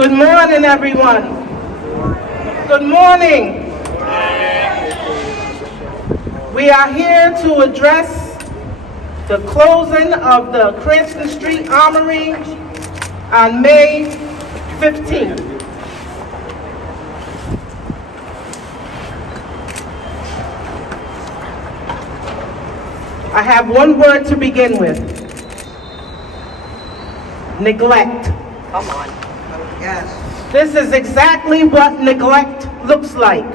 Good morning, everyone. Good morning. We are here to address the closing of the Cranston Street Armory on May 15th. I have one word to begin with. Neglect. Come on. Yes. This is exactly what neglect looks like.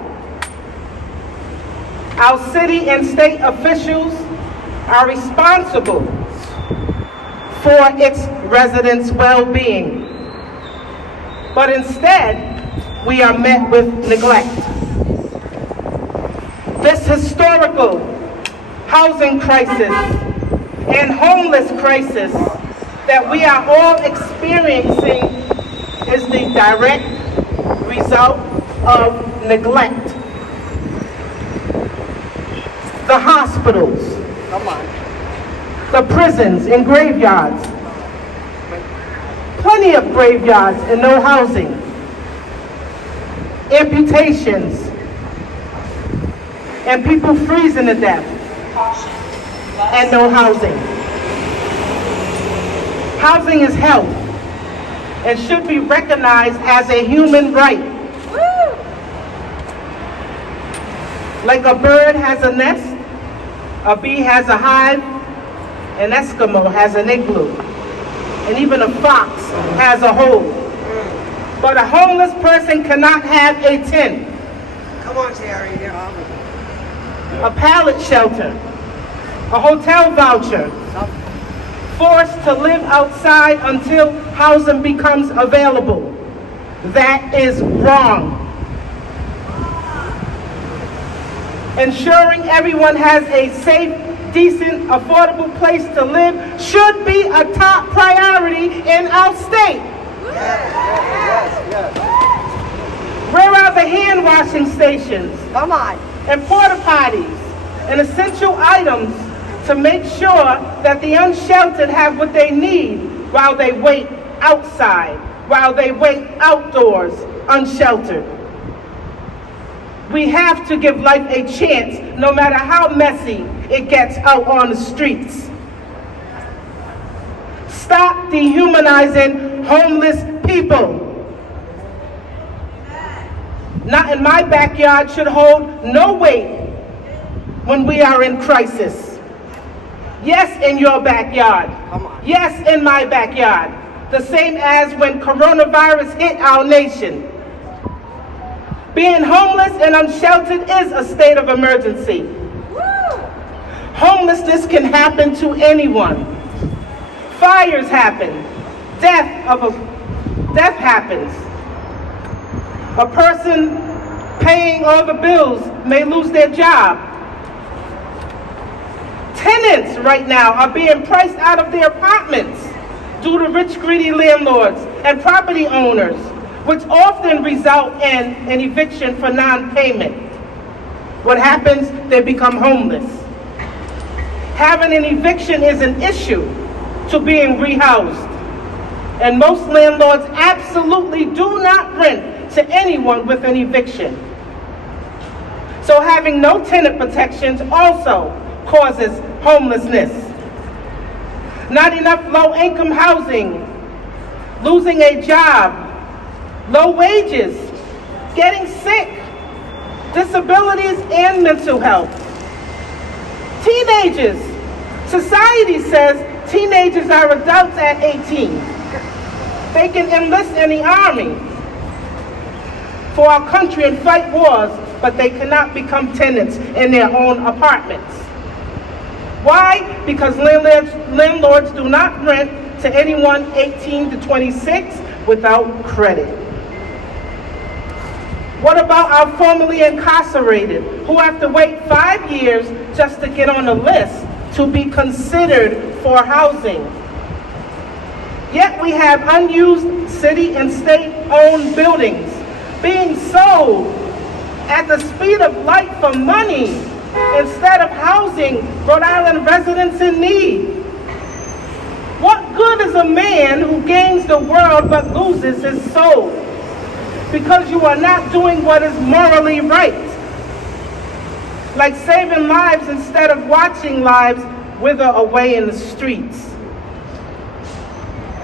Our city and state officials are responsible for its residents' well-being. But instead, we are met with neglect. This historical housing crisis and homeless crisis that we are all experiencing is the direct result of neglect. The hospitals, the prisons and graveyards, plenty of graveyards and no housing, amputations, and people freezing to death and no housing. Housing is health and should be recognized as a human right. Like a bird has a nest, a bee has a hive, an Eskimo has an igloo, and even a fox has a hole. But a homeless person cannot have a tent. Come on, Terri. A pallet shelter, a hotel voucher, forced to live outside until housing becomes available. That is wrong. Ensuring everyone has a safe, decent, affordable place to live should be a top priority in our state. Yes. Where are the hand washing stations? Come on. And porta potties and essential items to make sure that the unsheltered have what they need while they wait outside, while they wait outdoors, unsheltered. We have to give life a chance, no matter how messy it gets out on the streets. Stop dehumanizing homeless people. Not in my backyard should hold no weight when we are in crisis. Yes, in your backyard. Yes, in my backyard. The same as when coronavirus hit our nation. Being homeless and unsheltered is a state of emergency. Homelessness can happen to anyone. Fires happen. Death happens. A person paying all the bills may lose their job. Tenants right now are being priced out of their apartments due to rich, greedy landlords and property owners, which often result in an eviction for non-payment. What happens? They become homeless. Having an eviction is an issue to being rehoused. And most landlords absolutely do not rent to anyone with an eviction. So having no tenant protections also causes homelessness. Not enough low-income housing, losing a job, low wages, getting sick, disabilities, and mental health. Teenagers. Society says teenagers are adults at 18. They can enlist in the army for our country and fight wars, but they cannot become tenants in their own apartments. Why? Because landlords do not rent to anyone 18 to 26 without credit. What about our formerly incarcerated who have to wait 5 years just to get on a list to be considered for housing? Yet we have unused city and state-owned buildings being sold at the speed of light for money instead of housing Rhode Island residents in need. What What good is a man who gains the world but loses his soul? Because you are not doing what is morally right. Like saving lives instead of watching lives wither away in the streets.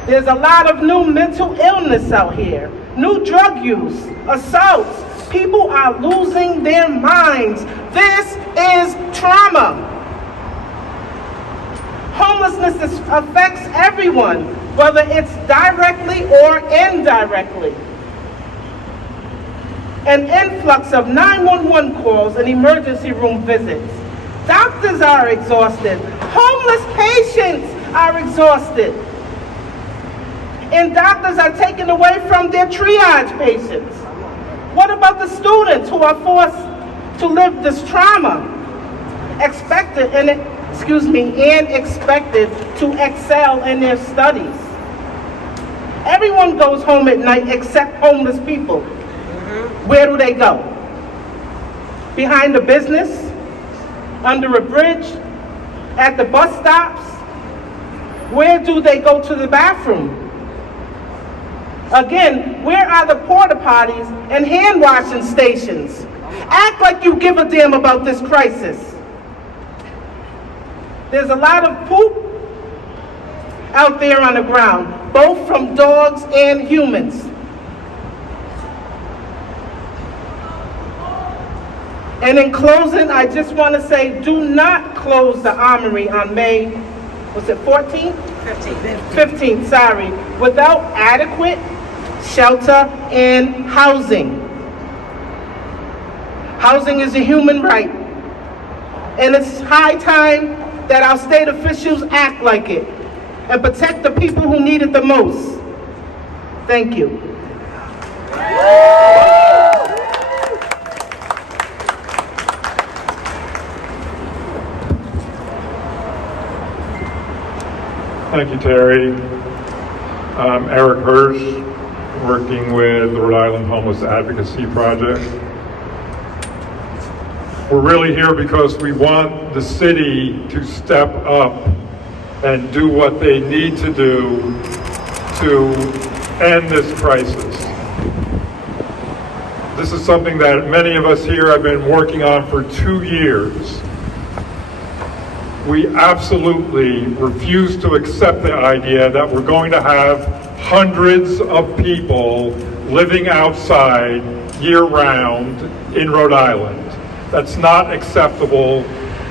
There's a lot of new mental illness out here, new drug use, assaults. People are losing their minds. This is trauma. Homelessness affects everyone, whether it's directly or indirectly. An influx of 911 calls and emergency room visits. Doctors are exhausted. Homeless patients are exhausted. And doctors are taken away from their triage patients. What about the students who are forced to live this trauma? Expected to excel in their studies. Everyone goes home at night except homeless people. Where do they go? Behind a business? Under a bridge? At the bus stops? Where do they go to the bathroom? Again, where are the porta potties and hand washing stations? Act like you give a damn about this crisis. There's a lot of poop out there on the ground, both from dogs and humans. And in closing, I just want to say, do not close the Armory on May, was it 14th? 15th, sorry, without adequate shelter and housing. Housing is a human right, and it's high time that our state officials act like it and protect the people who need it the most. Thank you. Thank you, Terri. I'm Eric Hirsch, working with the Rhode Island Homeless Advocacy Project. We're really here because we want the city to step up and do what they need to do to end this crisis. This is something that many of us here have been working on for 2 years. We absolutely refuse to accept the idea that we're going to have hundreds of people living outside year-round in Rhode Island. That's not acceptable,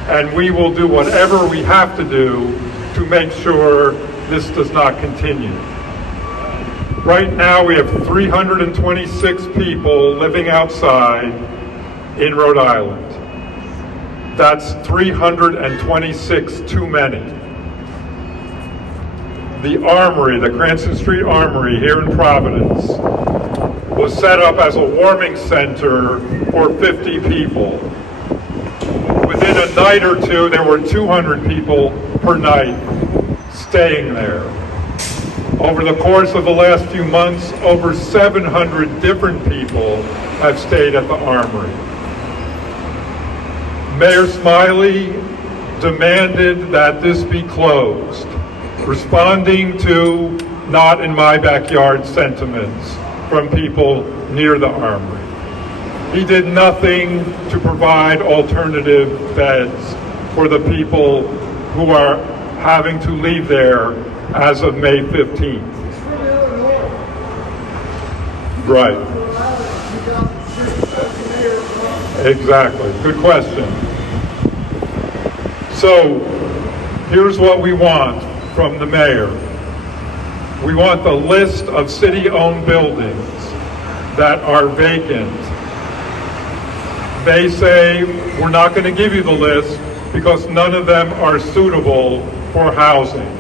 and we will do whatever we have to do to make sure this does not continue. Right now, we have 326 people living outside in Rhode Island. That's 326 too many. The Armory, the Cranston Street Armory here in Providence, was set up as a warming center for 50 people. Within a night or two, there were 200 people per night staying there. Over the course of the last few months, over 700 different people have stayed at the Armory. Mayor Smiley demanded that this be closed, responding to "not in my backyard" sentiments from people near the Armory. He did nothing to provide alternative beds for the people who are having to leave there as of May 15th. Right. Exactly. Good question. So here's what we want from the mayor. We want the list of city-owned buildings that are vacant. They say, we're not going to give you the list because none of them are suitable for housing.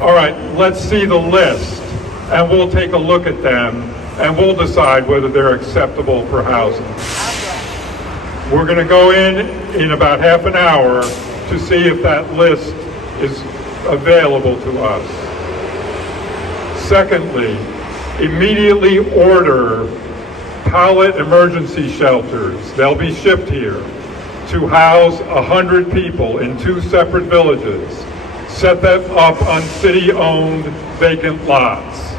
All right, let's see the list, and we'll take a look at them, and we'll decide whether they're acceptable for housing. We're going to go in about half an hour to see if that list is available to us. Secondly, immediately order pallet emergency shelters. They'll be shipped here to house 100 people in 2 separate villages. Set them up on city-owned vacant lots.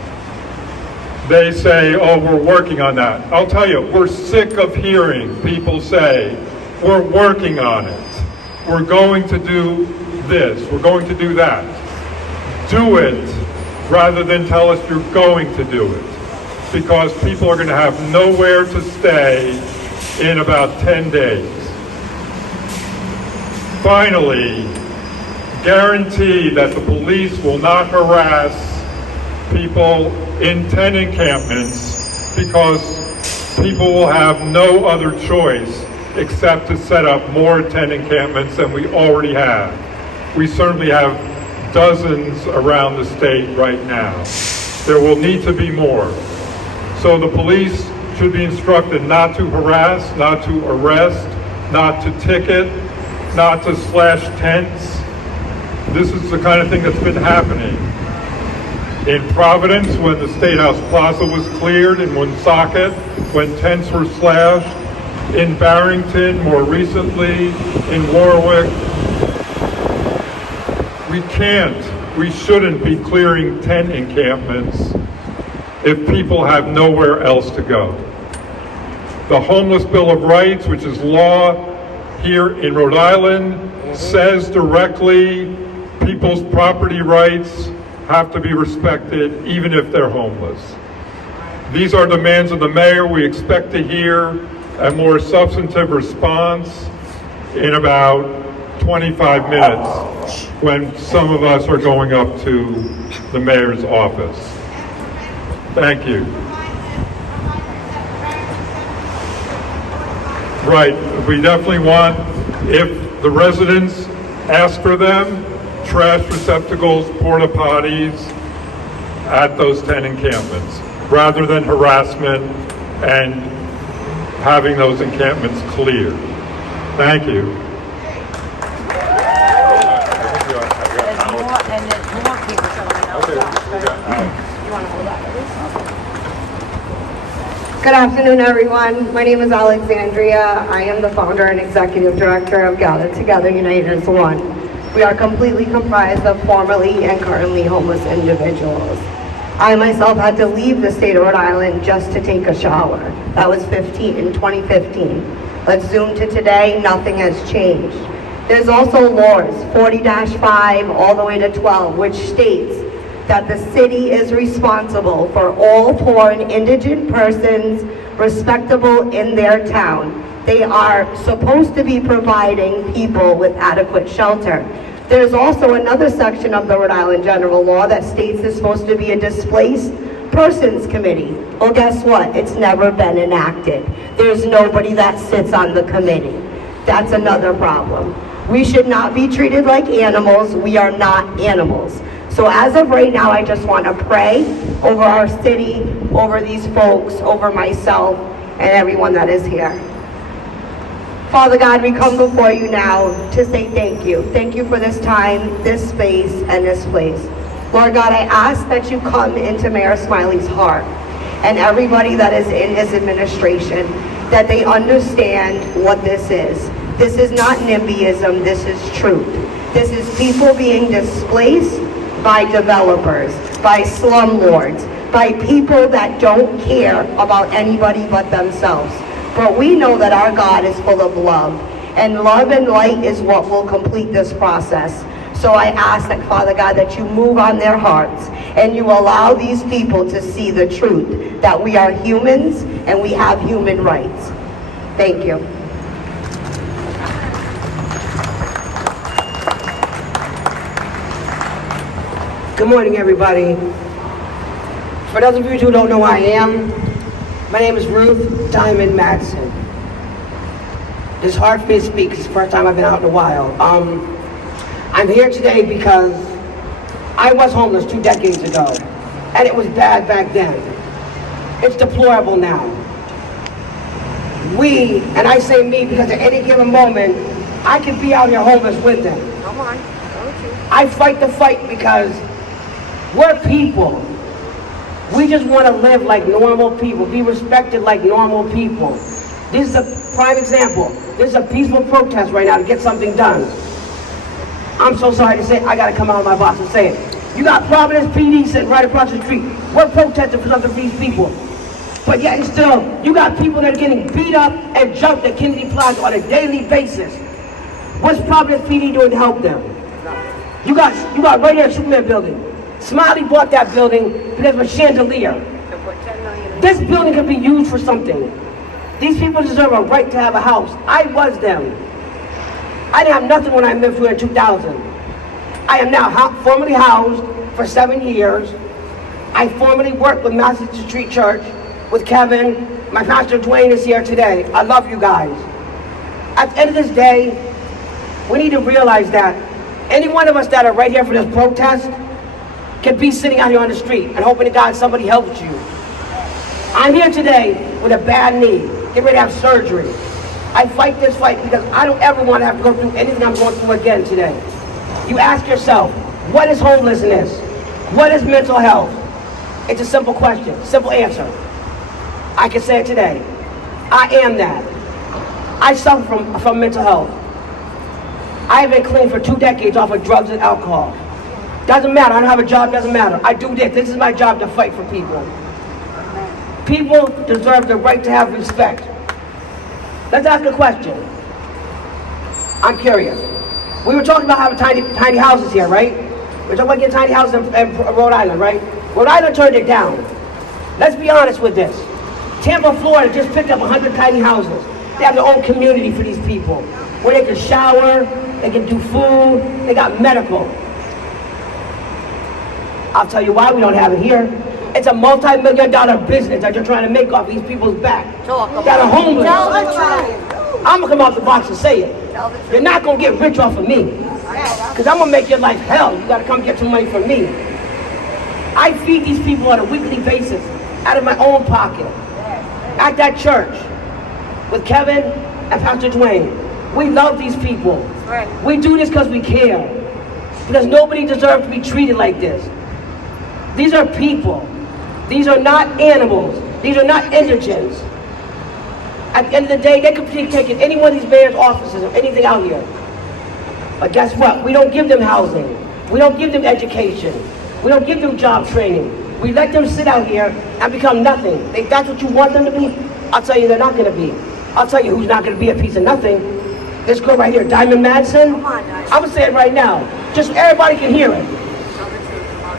They say, oh, we're working on that. I'll tell you, we're sick of hearing people say, we're working on it. We're going to do this. We're going to do that. Do it rather than tell us you're going to do it. Because people are going to have nowhere to stay in about 10 days. Finally, guarantee that the police will not harass people in tent encampments, because people will have no other choice except to set up more tent encampments than we already have. We certainly have dozens around the state right now. There will need to be more. So the police should be instructed not to harass, not to arrest, not to ticket, not to slash tents. This is the kind of thing that's been happening. In Providence, when the State House Plaza was cleared, in Woonsocket, when tents were slashed, in Barrington, more recently, in Warwick. We shouldn't be clearing tent encampments if people have nowhere else to go. The Homeless Bill of Rights, which is law here in Rhode Island, says directly people's property rights have to be respected even if they're homeless. These are demands of the mayor. We expect to hear a more substantive response in about 25 minutes when some of us are going up to the mayor's office. Thank you. Right, we definitely want, if the residents ask for them, trash receptacles, porta potties at those tent encampments, rather than harassment and having those encampments cleared. Thank you. There's more people showing up. You want to hold that? Good afternoon, everyone. My name is Alexandria. I am the founder and executive director of Gather Together United as One. We are completely comprised of formerly and currently homeless individuals. I myself had to leave the state of Rhode Island just to take a shower. That was in 2015. Let's zoom to today, nothing has changed. There's also laws, 40-5 all the way to 12, which states that the city is responsible for all poor and indigent persons respectable in their town. They are supposed to be providing people with adequate shelter. There's also another section of the Rhode Island General Law that states there's supposed to be a displaced persons committee. Well, guess what? It's never been enacted. There's nobody that sits on the committee. That's another problem. We should not be treated like animals. We are not animals. So as of right now, I just want to pray over our city, over these folks, over myself, and everyone that is here. Father God, we come before you now to say thank you. Thank you for this time, this space, and this place. Lord God, I ask that you come into Mayor Smiley's heart and everybody that is in his administration, that they understand what this is. This is not NIMBYism, this is truth. This is people being displaced by developers, by slumlords, by people that don't care about anybody but themselves. But we know that our God is full of love, and love and light is what will complete this process. So I ask that, Father God, that you move on their hearts and you allow these people to see the truth, that we are humans and we have human rights. Thank you. Good morning, everybody. For those of you who don't know who I am, my name is Ruth Diamond Madsen. It's hard for me to speak because it's the first time I've been out in a while. I'm here today because I was homeless 2 decades ago, and it was bad back then. It's deplorable now. We, and I say me because at any given moment, I could be out here homeless with them. Come on, don't you? I fight the fight because we're people. We just want to live like normal people, be respected like normal people. This is a prime example. This is a peaceful protest right now to get something done. I'm so sorry to say, I got to come out of my box and say it. You got Providence PD sitting right across the street. We're protesting for something for these people. But yet and still, you got people that are getting beat up and jumped at Kennedy Plaza on a daily basis. What's Providence PD doing to help them? You got right here Superman building. Smiley bought that building because of a chandelier. This building can be used for something. These people deserve a right to have a house. I was them. I didn't have nothing when I moved here in 2000. I am now formerly housed for 7 years. I formerly worked with Massachusetts Street Church with Kevin. My pastor Dwayne is here today. I love you guys. At the end of this day, we need to realize that any one of us that are right here for this protest can be sitting out here on the street and hoping to God somebody helps you. I'm here today with a bad knee, getting ready to have surgery. I fight this fight because I don't ever want to have to go through anything I'm going through again today. You ask yourself, what is homelessness? What is mental health? It's a simple question, simple answer. I can say it today. I am that. I suffer from mental health. I have been clean for 2 decades off of drugs and alcohol. Doesn't matter, I don't have a job, doesn't matter. I do this, this is my job to fight for people. People deserve the right to have respect. Let's ask a question. I'm curious. We were talking about having tiny houses here, right? We're talking about getting tiny houses in Rhode Island, right? Rhode Island turned it down. Let's be honest with this. Tampa, Florida just picked up 100 tiny houses. They have their own community for these people, where they can shower, they can do food, they got medical. I'll tell you why we don't have it here. It's a multi-million-dollar business that you're trying to make off these people's back that are homeless. Tell the truth. I'm gonna come off the box and say it. You're not gonna get rich off of me, because I'm gonna make your life hell. You gotta come get some money from me. I feed these people on a weekly basis out of my own pocket. At that church with Kevin and Pastor Dwayne. We love these people. We do this because we care. Because nobody deserves to be treated like this. These are people. These are not animals. These are not indigents. At the end of the day, they could be taking any one of these mayor's offices or anything out here. But guess what? We don't give them housing. We don't give them education. We don't give them job training. We let them sit out here and become nothing. If that's what you want them to be, I'll tell you they're not going to be. I'll tell you who's not going to be a piece of nothing. This girl right here, Diamond Madsen. I'm going to say it right now. Just everybody can hear it.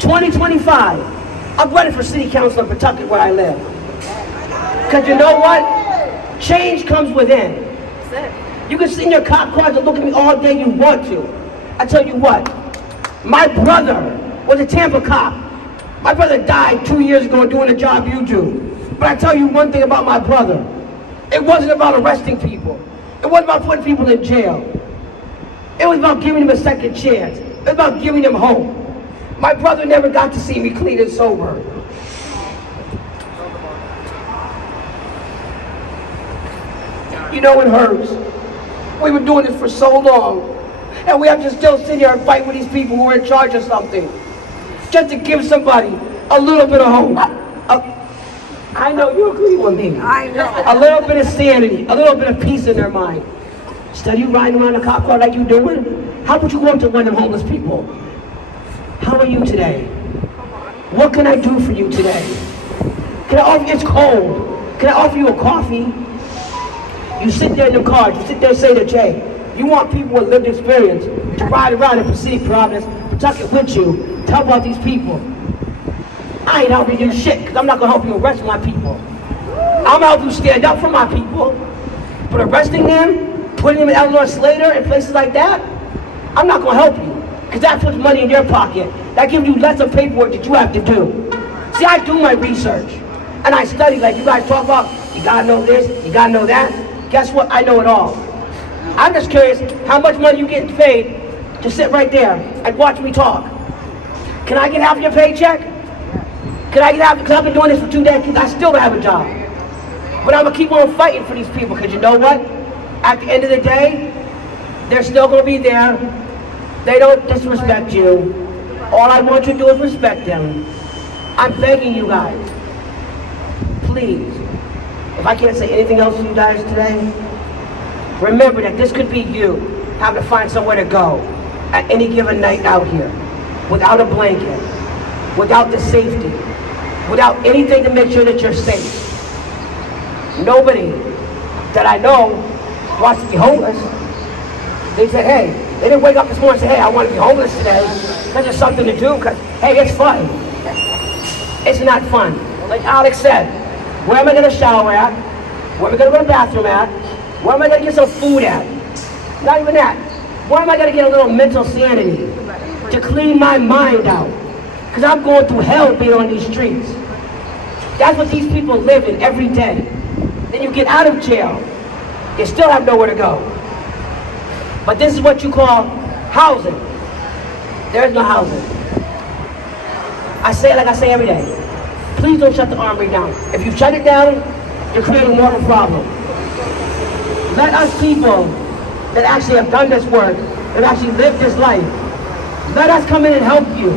2025, I'm running for city council in Pawtucket where I live. Because you know what? Change comes within. You can sit in your cop cars and look at me all day you want to. I tell you what, my brother was a Tampa cop. My brother died 2 years ago doing the job you do. But I tell you one thing about my brother. It wasn't about arresting people. It wasn't about putting people in jail. It was about giving them a second chance. It was about giving them hope. My brother never got to see me clean and sober. You know, it hurts. We were doing this for so long, and we have to still sit here and fight with these people who are in charge of something, just to give somebody a little bit of hope. I know you agree with me. I know. A little bit of sanity, a little bit of peace in their mind. Instead of you riding around a cop car like you're doing, how about you go up to one of them homeless people? How are you today? What can I do for you today? Can I offer you, it's cold. Can I offer you a coffee? You sit there in the car, you sit there and say to Jay, you want people with lived experience to ride around in Pacific Providence, Pawtucket with you, tell about these people. I ain't helping you shit, because I'm not going to help you arrest my people. I'm going to help you stand up for my people. But arresting them, putting them in Eleanor Slater and places like that, I'm not going to help you, because that puts money in your pocket. That gives you less of paperwork that you have to do. See, I do my research, and I study like you guys talk about, you got to know this, you got to know that. Guess what? I know it all. I'm just curious how much money you getting paid to sit right there and watch me talk. Can I get half your paycheck? Can I get half? Because I've been doing this for 2 decades. I still don't have a job. But I'm going to keep on fighting for these people, because you know what? At the end of the day, they're still going to be there. They don't disrespect you. All I want you to do is respect them. I'm begging you guys, please. If I can't say anything else to you guys today, remember that this could be you having to find somewhere to go at any given night out here without a blanket, without the safety, without anything to make sure that you're safe. Nobody that I know wants to be homeless. They said, hey, they didn't wake up this morning and say, hey, I want to be homeless today because there's something to do, because, hey, it's fun. It's not fun. Like Alex said, where am I going to shower at? Where am I going to go to the bathroom at? Where am I going to get some food at? Not even that. Where am I going to get a little mental sanity to clean my mind out? Because I'm going through hell being on these streets. That's what these people live in every day. Then you get out of jail, you still have nowhere to go. But this is what you call housing. There is no housing. I say it like I say every day. Please don't shut the armory down. If you shut it down, you're creating more of a problem. Let us people that actually have done this work, that actually lived this life, let us come in and help you.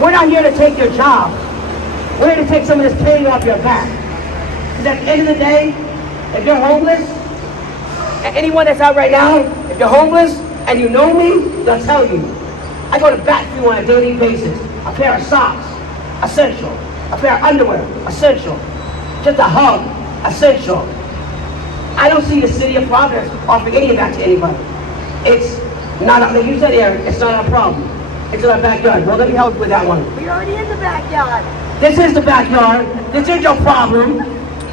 We're not here to take your job. We're here to take some of this pain off your back. Because at the end of the day, if you're homeless, and anyone that's out right now, if you're homeless and you know me, they'll tell you. I go to bat for you on a daily basis. A pair of socks, essential. A pair of underwear, essential. Just a hug, essential. I don't see the city of Providence offering any of that to anybody. It's not, like you said, Eric, it's not our problem. It's in our backyard. Well, let me help with that one. We're already in the backyard. This is the backyard. This is your problem.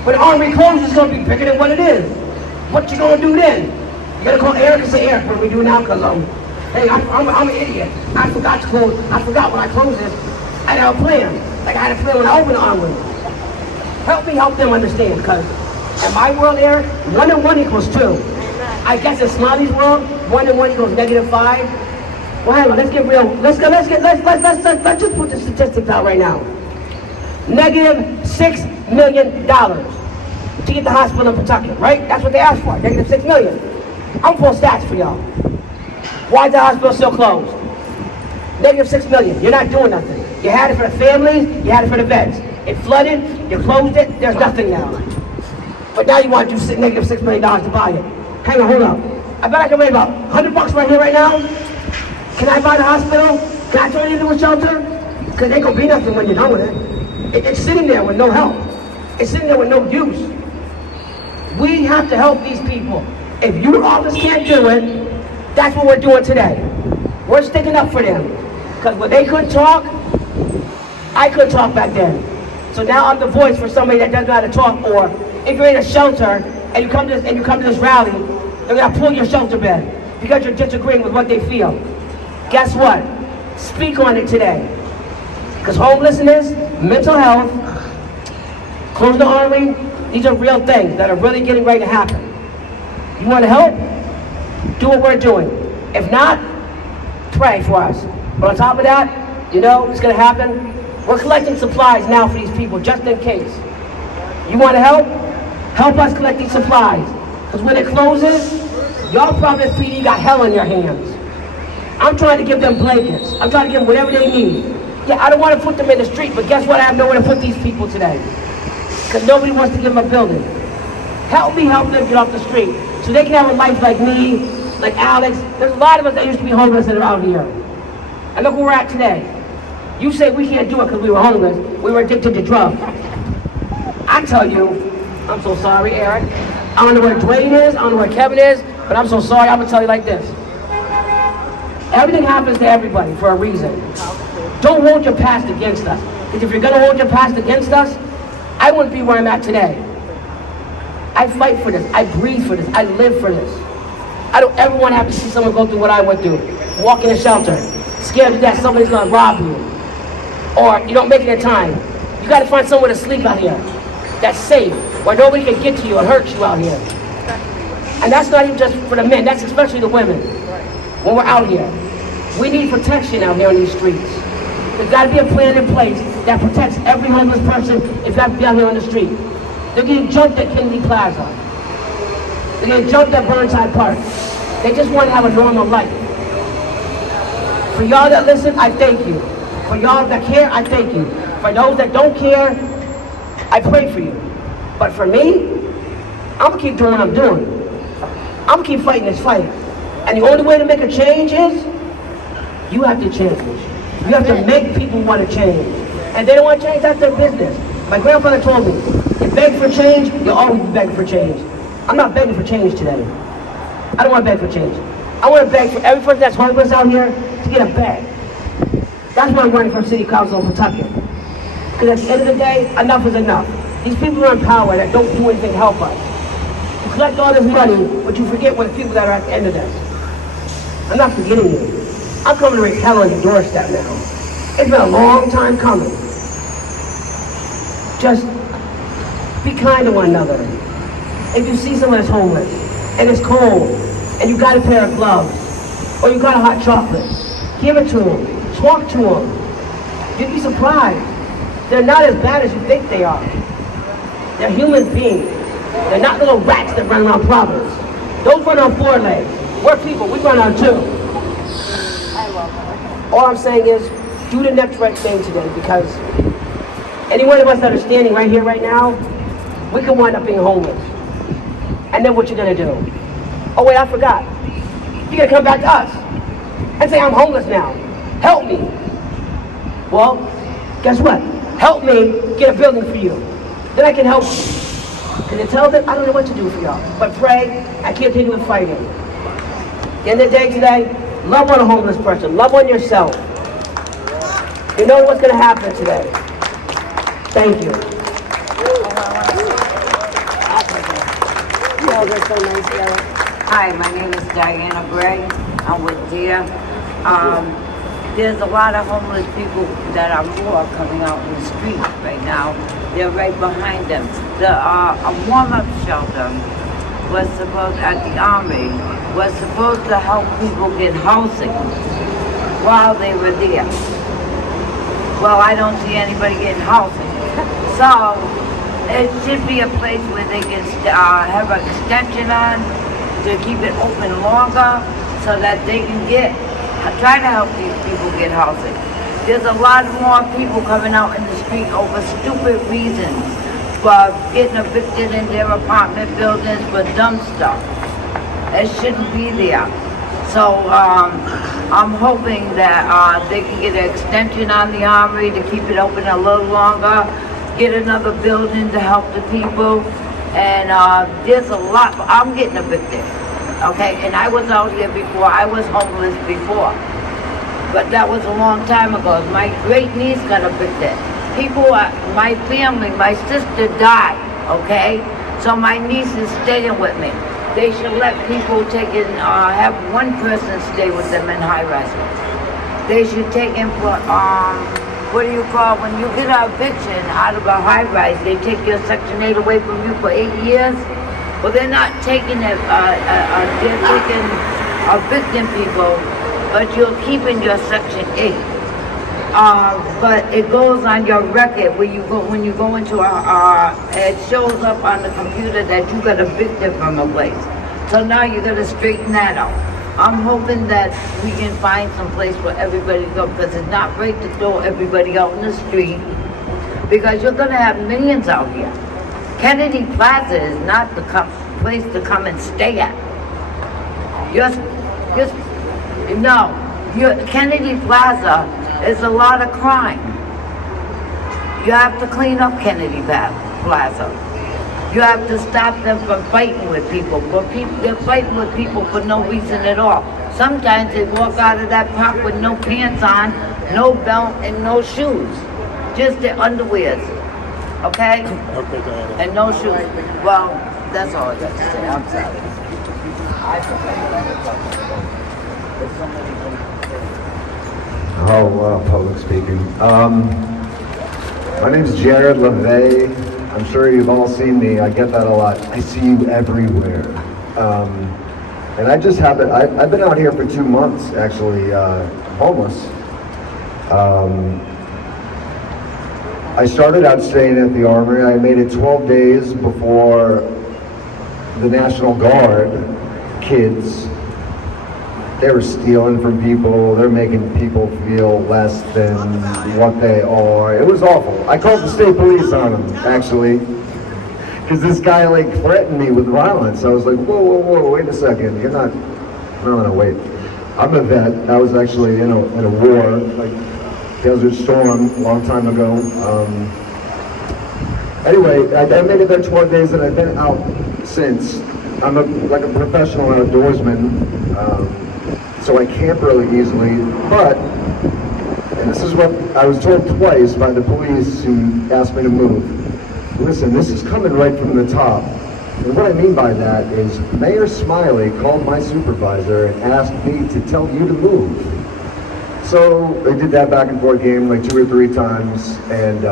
When the armory closes, it's going to be bigger than what it is. What you going to do then? You got to call Eric and say, Eric, what do we do now? Because, hey, I'm an idiot. I forgot to close. I forgot when I closed this. I had a plan. Like I had a plan when I opened the armory. Help me help them understand, because in my world, Eric, 1 and 1 equals 2. I guess in Smiley's world, 1 and 1 equals -5. Well, hang on, let's get real. Let's just put the statistics out right now. -$6 million to get the hospital in Pawtucket, right? That's what they asked for, -$6 million. I'm full stats for y'all. Why is the hospital still closed? -$6 million, you're not doing nothing. You had it for the families, you had it for the vets. It flooded, you closed it, there's nothing now. But now you want to do -$6 million to buy it. Hang on, hold up. I bet I can make about $100 right here, right now. Can I buy the hospital? Can I turn it into a shelter? Because ain't gonna be nothing when you're done with it. It's sitting there with no help. It's sitting there with no use. We have to help these people. If your office can't do it, that's what we're doing today. We're sticking up for them. Because when they couldn't talk, I couldn't talk back then. So now I'm the voice for somebody that doesn't know how to talk. Or if you're in a shelter and you come to this rally, they're gonna pull your shelter bed because you're disagreeing with what they feel. Guess what? Speak on it today. Because homelessness, mental health, close the armory, these are real things that are really getting ready to happen. You want to help? Do what we're doing. If not, pray for us. But on top of that, you know it's going to happen. We're collecting supplies now for these people, just in case. You want to help? Help us collect these supplies. Because when it closes, y'all Providence PD got hell on your hands. I'm trying to give them blankets. I'm trying to give them whatever they need. Yeah, I don't want to put them in the street, but guess what? I have nowhere to put these people today. Because nobody wants to give them a building. Help me help them get off the street so they can have a life like me, like Alex. There's a lot of us that used to be homeless that are out here. And look where we're at today. You say we can't do it because we were homeless. We were addicted to drugs. I tell you, I'm so sorry, Eric. I don't know where Dwayne is, I don't know where Kevin is, but I'm so sorry. I'm going to tell you like this. Everything happens to everybody for a reason. Don't hold your past against us. Because if you're going to hold your past against us, I wouldn't be where I'm at today. I fight for this. I breathe for this. I live for this. I don't ever want to have to see someone go through what I went through. Walk in a shelter, scared to death somebody's going to rob you. Or you don't make it in time. You got to find somewhere to sleep out here that's safe, where nobody can get to you and hurt you out here. And that's not even just for the men, that's especially the women. When we're out here, we need protection out here on these streets. There's got to be a plan in place that protects every homeless person if you have to be out here on the street. They're getting jumped at Kennedy Plaza. They're getting jumped at Burnside Park. They just want to have a normal life. For y'all that listen, I thank you. For y'all that care, I thank you. For those that don't care, I pray for you. But for me, I'm gonna keep doing what I'm doing. I'm gonna keep fighting this fight. And the only way to make a change is, you have to change. You have to make people want to change. And they don't want to change, that's their business. My grandfather told me, you beg for change, you'll always be begging for change. I'm not begging for change today. I don't want to beg for change. I want to beg for every person that's homeless out here to get a bag. That's why I'm running for City Council of Pawtucket. Because at the end of the day, enough is enough. These people are in power that don't do anything to help us. You collect all this money, but you forget what the people that are at the end of this. I'm not forgetting you. I'm coming to wreak hell on your doorstep now. It's been a long time coming. Just be kind to one another. If you see someone that's homeless, and it's cold, and you got a pair of gloves, or you got a hot chocolate, give it to them. Talk to them. You'd be surprised. They're not as bad as you think they are. They're human beings. They're not little rats that run around Providence. Those run on 4 legs. We're people, we run on 2. All I'm saying is, do the next right thing today, because any one of us that are standing right here, right now, we can wind up being homeless. And then what you gonna do? Oh wait, I forgot. You're gonna come back to us and say, I'm homeless now. Help me. Well, guess what? Help me get a building for you. Then I can help you. Because until then, I don't know what to do for y'all. But pray, I can't continue with fighting. At the end of the day today, love on a homeless person. Love on yourself. You know what's going to happen today. Thank you. You all are so nice together. Hi, my name is Diana Bray. I'm with DARE. There's a lot of homeless people that are more coming out in the street right now. They're right behind them. A warm-up shelter was supposed, at the Armory, was supposed to help people get housing while they were there. Well, I don't see anybody getting housing. So, it should be a place where they can have an extension on to keep it open longer so that they can try to help these people get housing. There's a lot more people coming out in the street over stupid reasons, for getting evicted in their apartment buildings for dumb stuff. It shouldn't be there. So I'm hoping that they can get an extension on the Armory to keep it open a little longer, get another building to help the people, and there's a lot. I'm getting evicted. Okay, and I was out here before. I was homeless before. But that was a long time ago. My great niece got evicted. My family, my sister died, okay? So my niece is staying with me. They should let people have one person stay with them in high-rise. They should take in for, what do you call, when you get an eviction out of a high-rise, they take your Section 8 away from you for 8 years. Well, they're not taking it, they're taking evicting people, but you're keeping your Section 8. But it goes on your record when you go into it shows up on the computer that you got evicted from a place. So now you got to straighten that out. I'm hoping that we can find some place for everybody to go, because it's not right to throw everybody out in the street, because you're going to have millions out here. Kennedy Plaza is not the place to come and stay at. Kennedy Plaza is a lot of crime. You have to clean up Kennedy Plaza. You have to stop them from fighting with people. They're fighting with people for no reason at all. Sometimes they walk out of that park with no pants on, no belt, and no shoes. Just their underwears. Okay? Okay, Diana. And no shoes. Well, that's all I got to say. I'm sorry. Public speaking. My name is Jared Lavey. I'm sure you've all seen me. I get that a lot. I see you everywhere. And I just haven't, I've been out here for 2 months, actually, homeless. I started out staying at the Armory. I made it 12 days before the National Guard kids. They were stealing from people. They're making people feel less than what they are. It was awful. I called the state police on them, actually, because this guy like threatened me with violence. I was like, whoa, wait a second. You're not, no, wait. I'm a vet. I was actually in a war. Like, Desert Storm a long time ago. Anyway, I made it there 12 days and I've been out since. I'm like a professional outdoorsman, so I camp really easily, but, and this is what I was told twice by the police who asked me to move. Listen, this is coming right from the top. And what I mean by that is Mayor Smiley called my supervisor and asked me to tell you to move. So they did that back and forth game like 2 or 3 times, and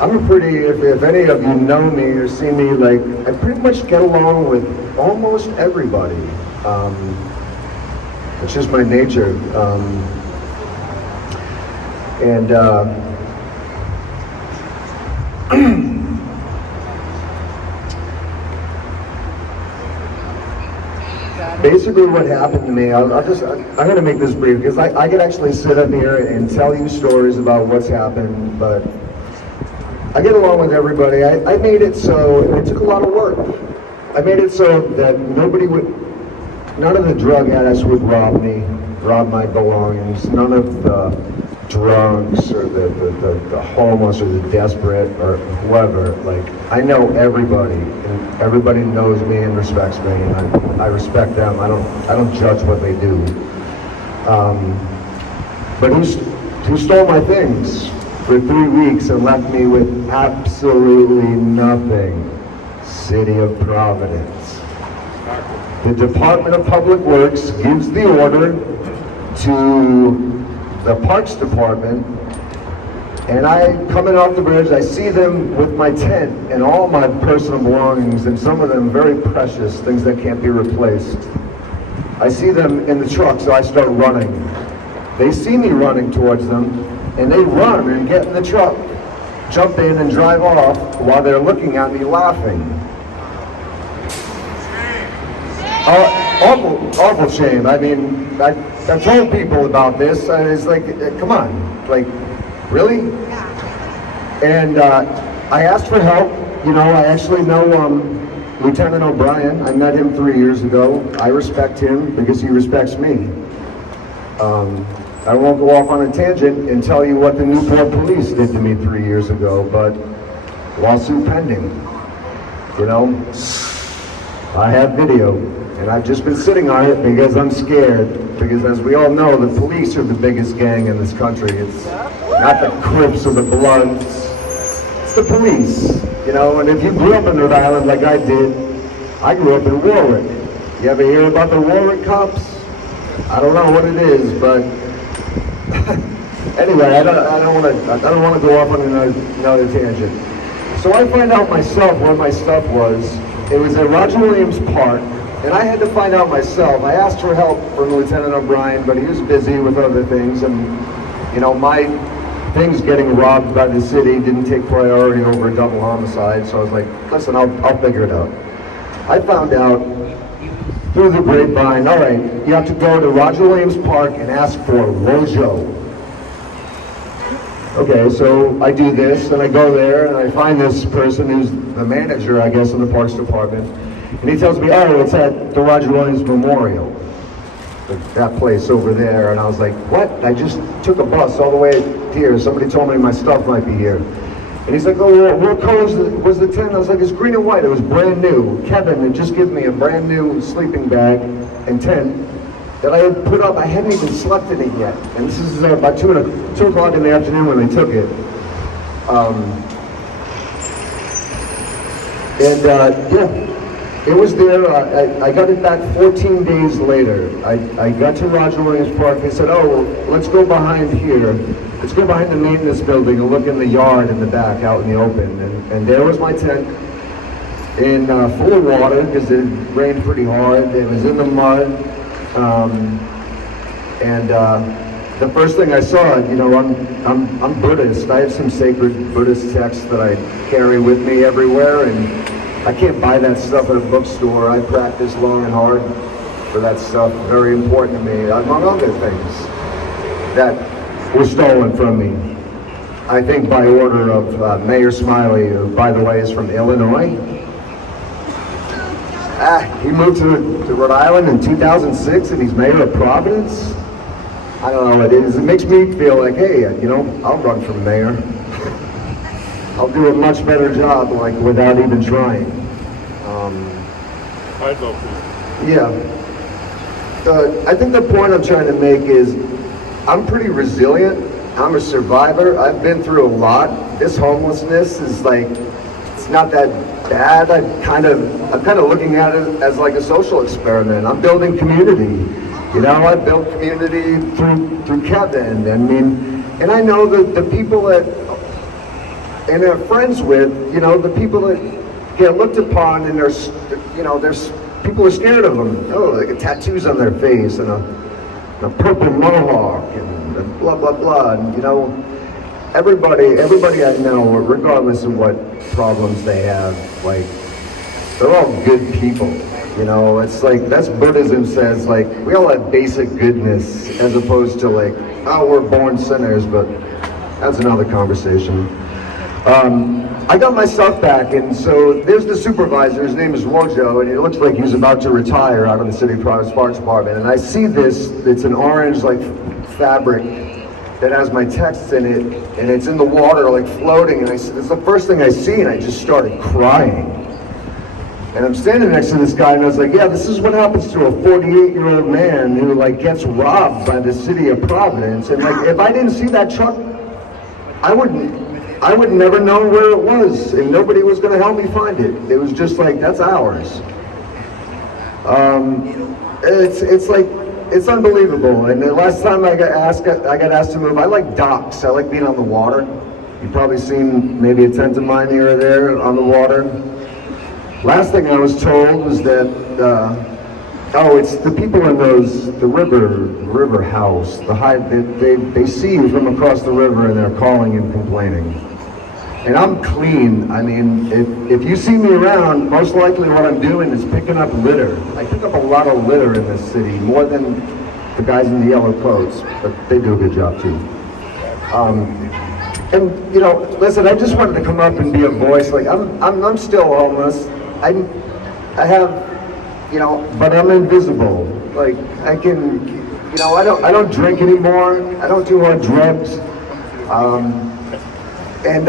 I'm a pretty, if any of you know me or see me, like, I pretty much get along with almost everybody. It's just my nature. Basically what happened to me, I'm going to make this brief because I could actually sit up here and tell you stories about what's happened, but I get along with everybody. I made it so, it took a lot of work. I made it so that none of the drug addicts would rob my belongings. None of the drunks or the homeless or the desperate or whoever. Like, I know everybody, and everybody knows me and respects me, and I respect them. I don't judge what they do. But who stole my things for 3 weeks and left me with absolutely nothing? City of Providence. The Department of Public Works gives the order to the Parks Department, and coming off the bridge, I see them with my tent and all my personal belongings, and some of them very precious, things that can't be replaced. I see them in the truck, so I start running. They see me running towards them, and they run and get in the truck, jump in and drive off while they're looking at me laughing. Awful shame. I mean, I've told people about this, and it's like, come on, like, really? And I asked for help. You know, I actually know Lieutenant O'Brien. I met him 3 years ago. I respect him because he respects me. I won't go off on a tangent and tell you what the Newport police did to me 3 years ago, but lawsuit pending. You know, I have video, and I've just been sitting on it because I'm scared. Because as we all know, the police are the biggest gang in this country. It's not the Crips or the Bloods. It's the police, you know. And if you grew up in Rhode Island like I did, I grew up in Warwick. You ever hear about the Warwick cops? I don't know what it is, but anyway, I don't want to go off on another tangent. So I find out myself where my stuff was. It was at Roger Williams Park, and I had to find out myself. I asked for help from Lieutenant O'Brien, but he was busy with other things, and you know, my things getting robbed by the city didn't take priority over a double homicide. So I was like, listen, I'll figure it out. I found out through the grapevine, all right, you have to go to Roger Williams Park and ask for Rojo. Okay, so I do this, and I go there, and I find this person who's the manager, I guess, in the Parks Department, and he tells me, oh, it's at the Roger Williams Memorial, that place over there, and I was like, what? I just took a bus all the way here. Somebody told me my stuff might be here. And he's like, oh, well, what color was the tent? I was like, it's green and white. It was brand new. Kevin had just given me a brand new sleeping bag and tent that I had put up. I hadn't even slept in it yet. And this is about 2 o'clock in the afternoon when they took it. Yeah, it was there. I got it back 14 days later. I got to Roger Williams Park. They said, oh, well, let's go behind here. Let's go behind the maintenance building and look in the yard in the back, out in the open. And there was my tent, in full of water because it rained pretty hard. It was in the mud. The first thing I saw, you know, I'm Buddhist. I have some sacred Buddhist texts that I carry with me everywhere, and I can't buy that stuff at a bookstore. I practice long and hard for that stuff. Very important to me, among other things that were stolen from me. I think by order of Mayor Smiley, who, by the way, is from Illinois. He moved to Rhode Island in 2006, and he's mayor of Providence. I don't know what it is. It makes me feel like, hey, you know, I'll run for mayor. I'll do a much better job, like, without even trying. I'd vote for you. Yeah. I think the point I'm trying to make is I'm pretty resilient. I'm a survivor. I've been through a lot. This homelessness is like, it's not that bad. I'm kind of looking at it as like a social experiment. I'm building community. You know, I built community through Kevin. I mean, and I know that the people that and are friends with, you know, the people that get looked upon and there's, you know, there's people are scared of them. Oh, they get tattoos on their face and a purple mohawk and blah blah blah. And, you know, everybody I know, regardless of what problems they have, like, they're all good people. You know, it's like, that's Buddhism says, like, we all have basic goodness as opposed to like, oh, we're born sinners, but that's another conversation. I got my stuff back, and so there's the supervisor, his name is Wojo, and it looks like he's about to retire out of the city Providence Parks Department, and I see this, it's an orange like fabric that has my texts in it, and it's in the water like floating, and it's the first thing I see, and I just started crying. And I'm standing next to this guy, and I was like, yeah, this is what happens to a 48-year-old man who like gets robbed by the city of Providence, and like, if I didn't see that truck, I would never know where it was, and nobody was going to help me find it. It was just like, that's ours. It's like, it's unbelievable. And the last time I got asked to move. I like docks. I like being on the water. You've probably seen maybe a tent of mine here or there on the water. Last thing I was told was that, it's the people in the river house. They see you from across the river and they're calling and complaining. And I'm clean. I mean, if you see me around, most likely what I'm doing is picking up litter. I pick up a lot of litter in this city, more than the guys in the yellow coats, but they do a good job too. And you know, listen, I just wanted to come up and be a voice. Like, I'm still homeless. I have, you know, but I'm invisible. Like, I can, you know, I don't drink anymore. I don't do hard drugs. And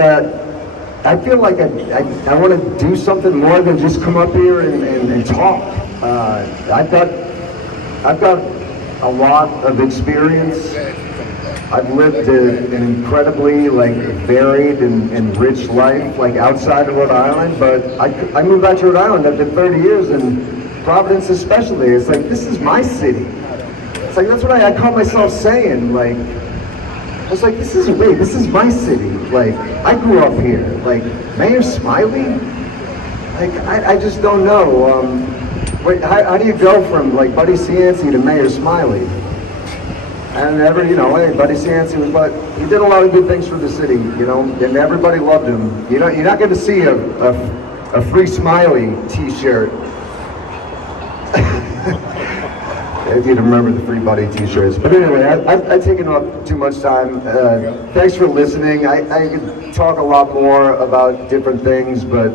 I feel like I want to do something more than just come up here and talk. I've got a lot of experience. I've lived an incredibly like varied and rich life, like outside of Rhode Island. But I moved back to Rhode Island after 30 years, and Providence especially. It's like, this is my city. It's like, that's what I call myself saying, like. I was like, this is my city. Like, I grew up here. Like, Mayor Smiley? Like, I just don't know. How do you go from, like, Buddy Cianci to Mayor Smiley? And you know, hey, Buddy Cianci he did a lot of good things for the city, you know, and everybody loved him. You know, you're not going to see a Free Smiley t-shirt. If you'd remember the Free Buddy t-shirts. But anyway, I've taken up too much time. Thanks for listening. I could talk a lot more about different things, but,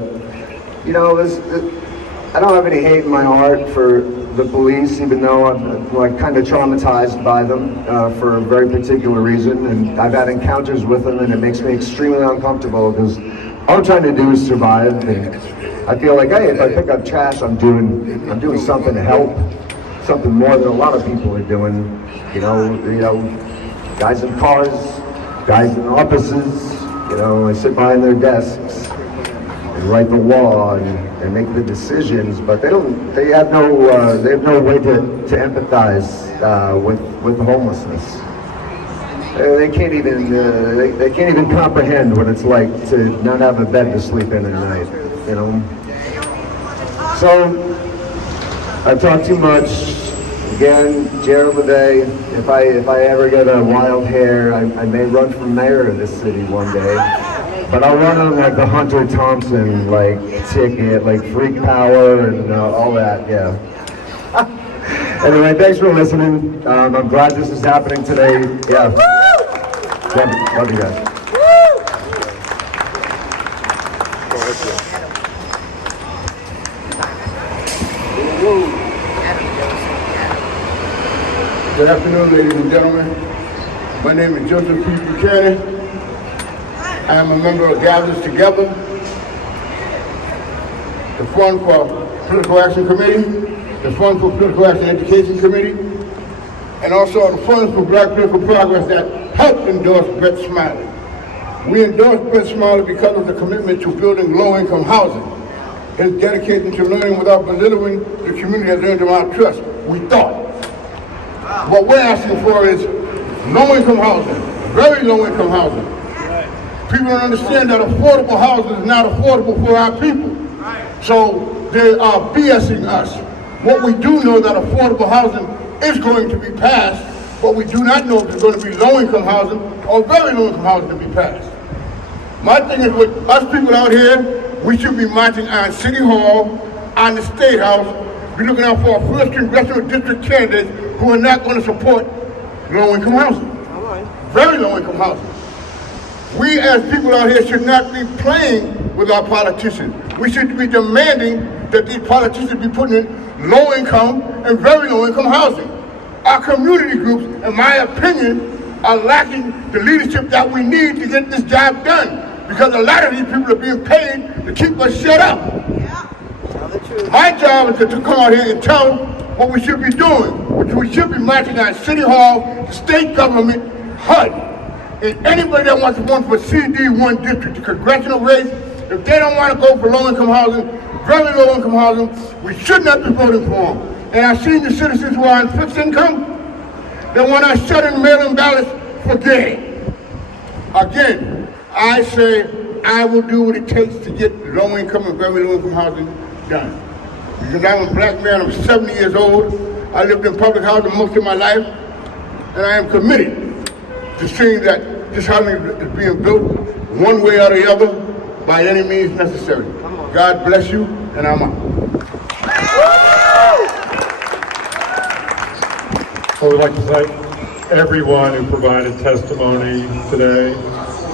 you know, I don't have any hate in my heart for the police, even though I'm like kind of traumatized by them for a very particular reason. And I've had encounters with them, and it makes me extremely uncomfortable because all I'm trying to do is survive. And I feel like, hey, if I pick up trash, I'm doing something to help. Something more than a lot of people are doing, you know, guys in cars, guys in offices, you know, they sit behind their desks and write the law and make the decisions, but they have no way to empathize with homelessness. They can't even comprehend what it's like to not have a bed to sleep in at night, you know. So I've talked too much. Again, Jared Lavey. If I ever get a wild hair, I may run for mayor of this city one day. But I'll run on like the Hunter Thompson like ticket, like freak power and all that. Yeah. Anyway, thanks for listening. I'm glad this is happening today. Yeah. Love you guys. Good afternoon, ladies and gentlemen. My name is Joseph P. Buchanan. I am a member of Gathers Together, the Fund for Political Action Committee, the Fund for Political Action Education Committee, and also the Fund for Black Political Progress that helped endorse Brett Smiley. We endorsed Brett Smiley because of the commitment to building low-income housing, his dedication to learning without belittling the community has earned him our trust, we thought. What we're asking for is low-income housing, very low-income housing. People don't understand that affordable housing is not affordable for our people. So they are BSing us. What we do know that affordable housing is going to be passed, but we do not know if there's going to be low-income housing or very low-income housing to be passed. My thing is with us people out here, we should be marching on City Hall, on the State House, be looking out for our first congressional district candidates who are not going to support low-income housing, very low-income housing. We as people out here should not be playing with our politicians. We should be demanding that these politicians be putting in low-income and very low-income housing. Our community groups, in my opinion, are lacking the leadership that we need to get this job done, because a lot of these people are being paid to keep us shut up. My job is to come out here and tell what we should be doing, which we should be marching on City Hall, the state government, HUD, and anybody that wants to run for CD1 district, the congressional race. If they don't want to go for low-income housing, very low-income housing, we should not be voting for them. And our senior citizens who are on fixed income, they want us shut in mail-in ballots for gay. Again, I say I will do what it takes to get low-income and very low-income housing done. Because I'm a black man, I'm 70 years old, I lived in public housing most of my life, and I am committed to seeing that this housing is being built one way or the other by any means necessary. God bless you, and I'm out. I would like to thank everyone who provided testimony today.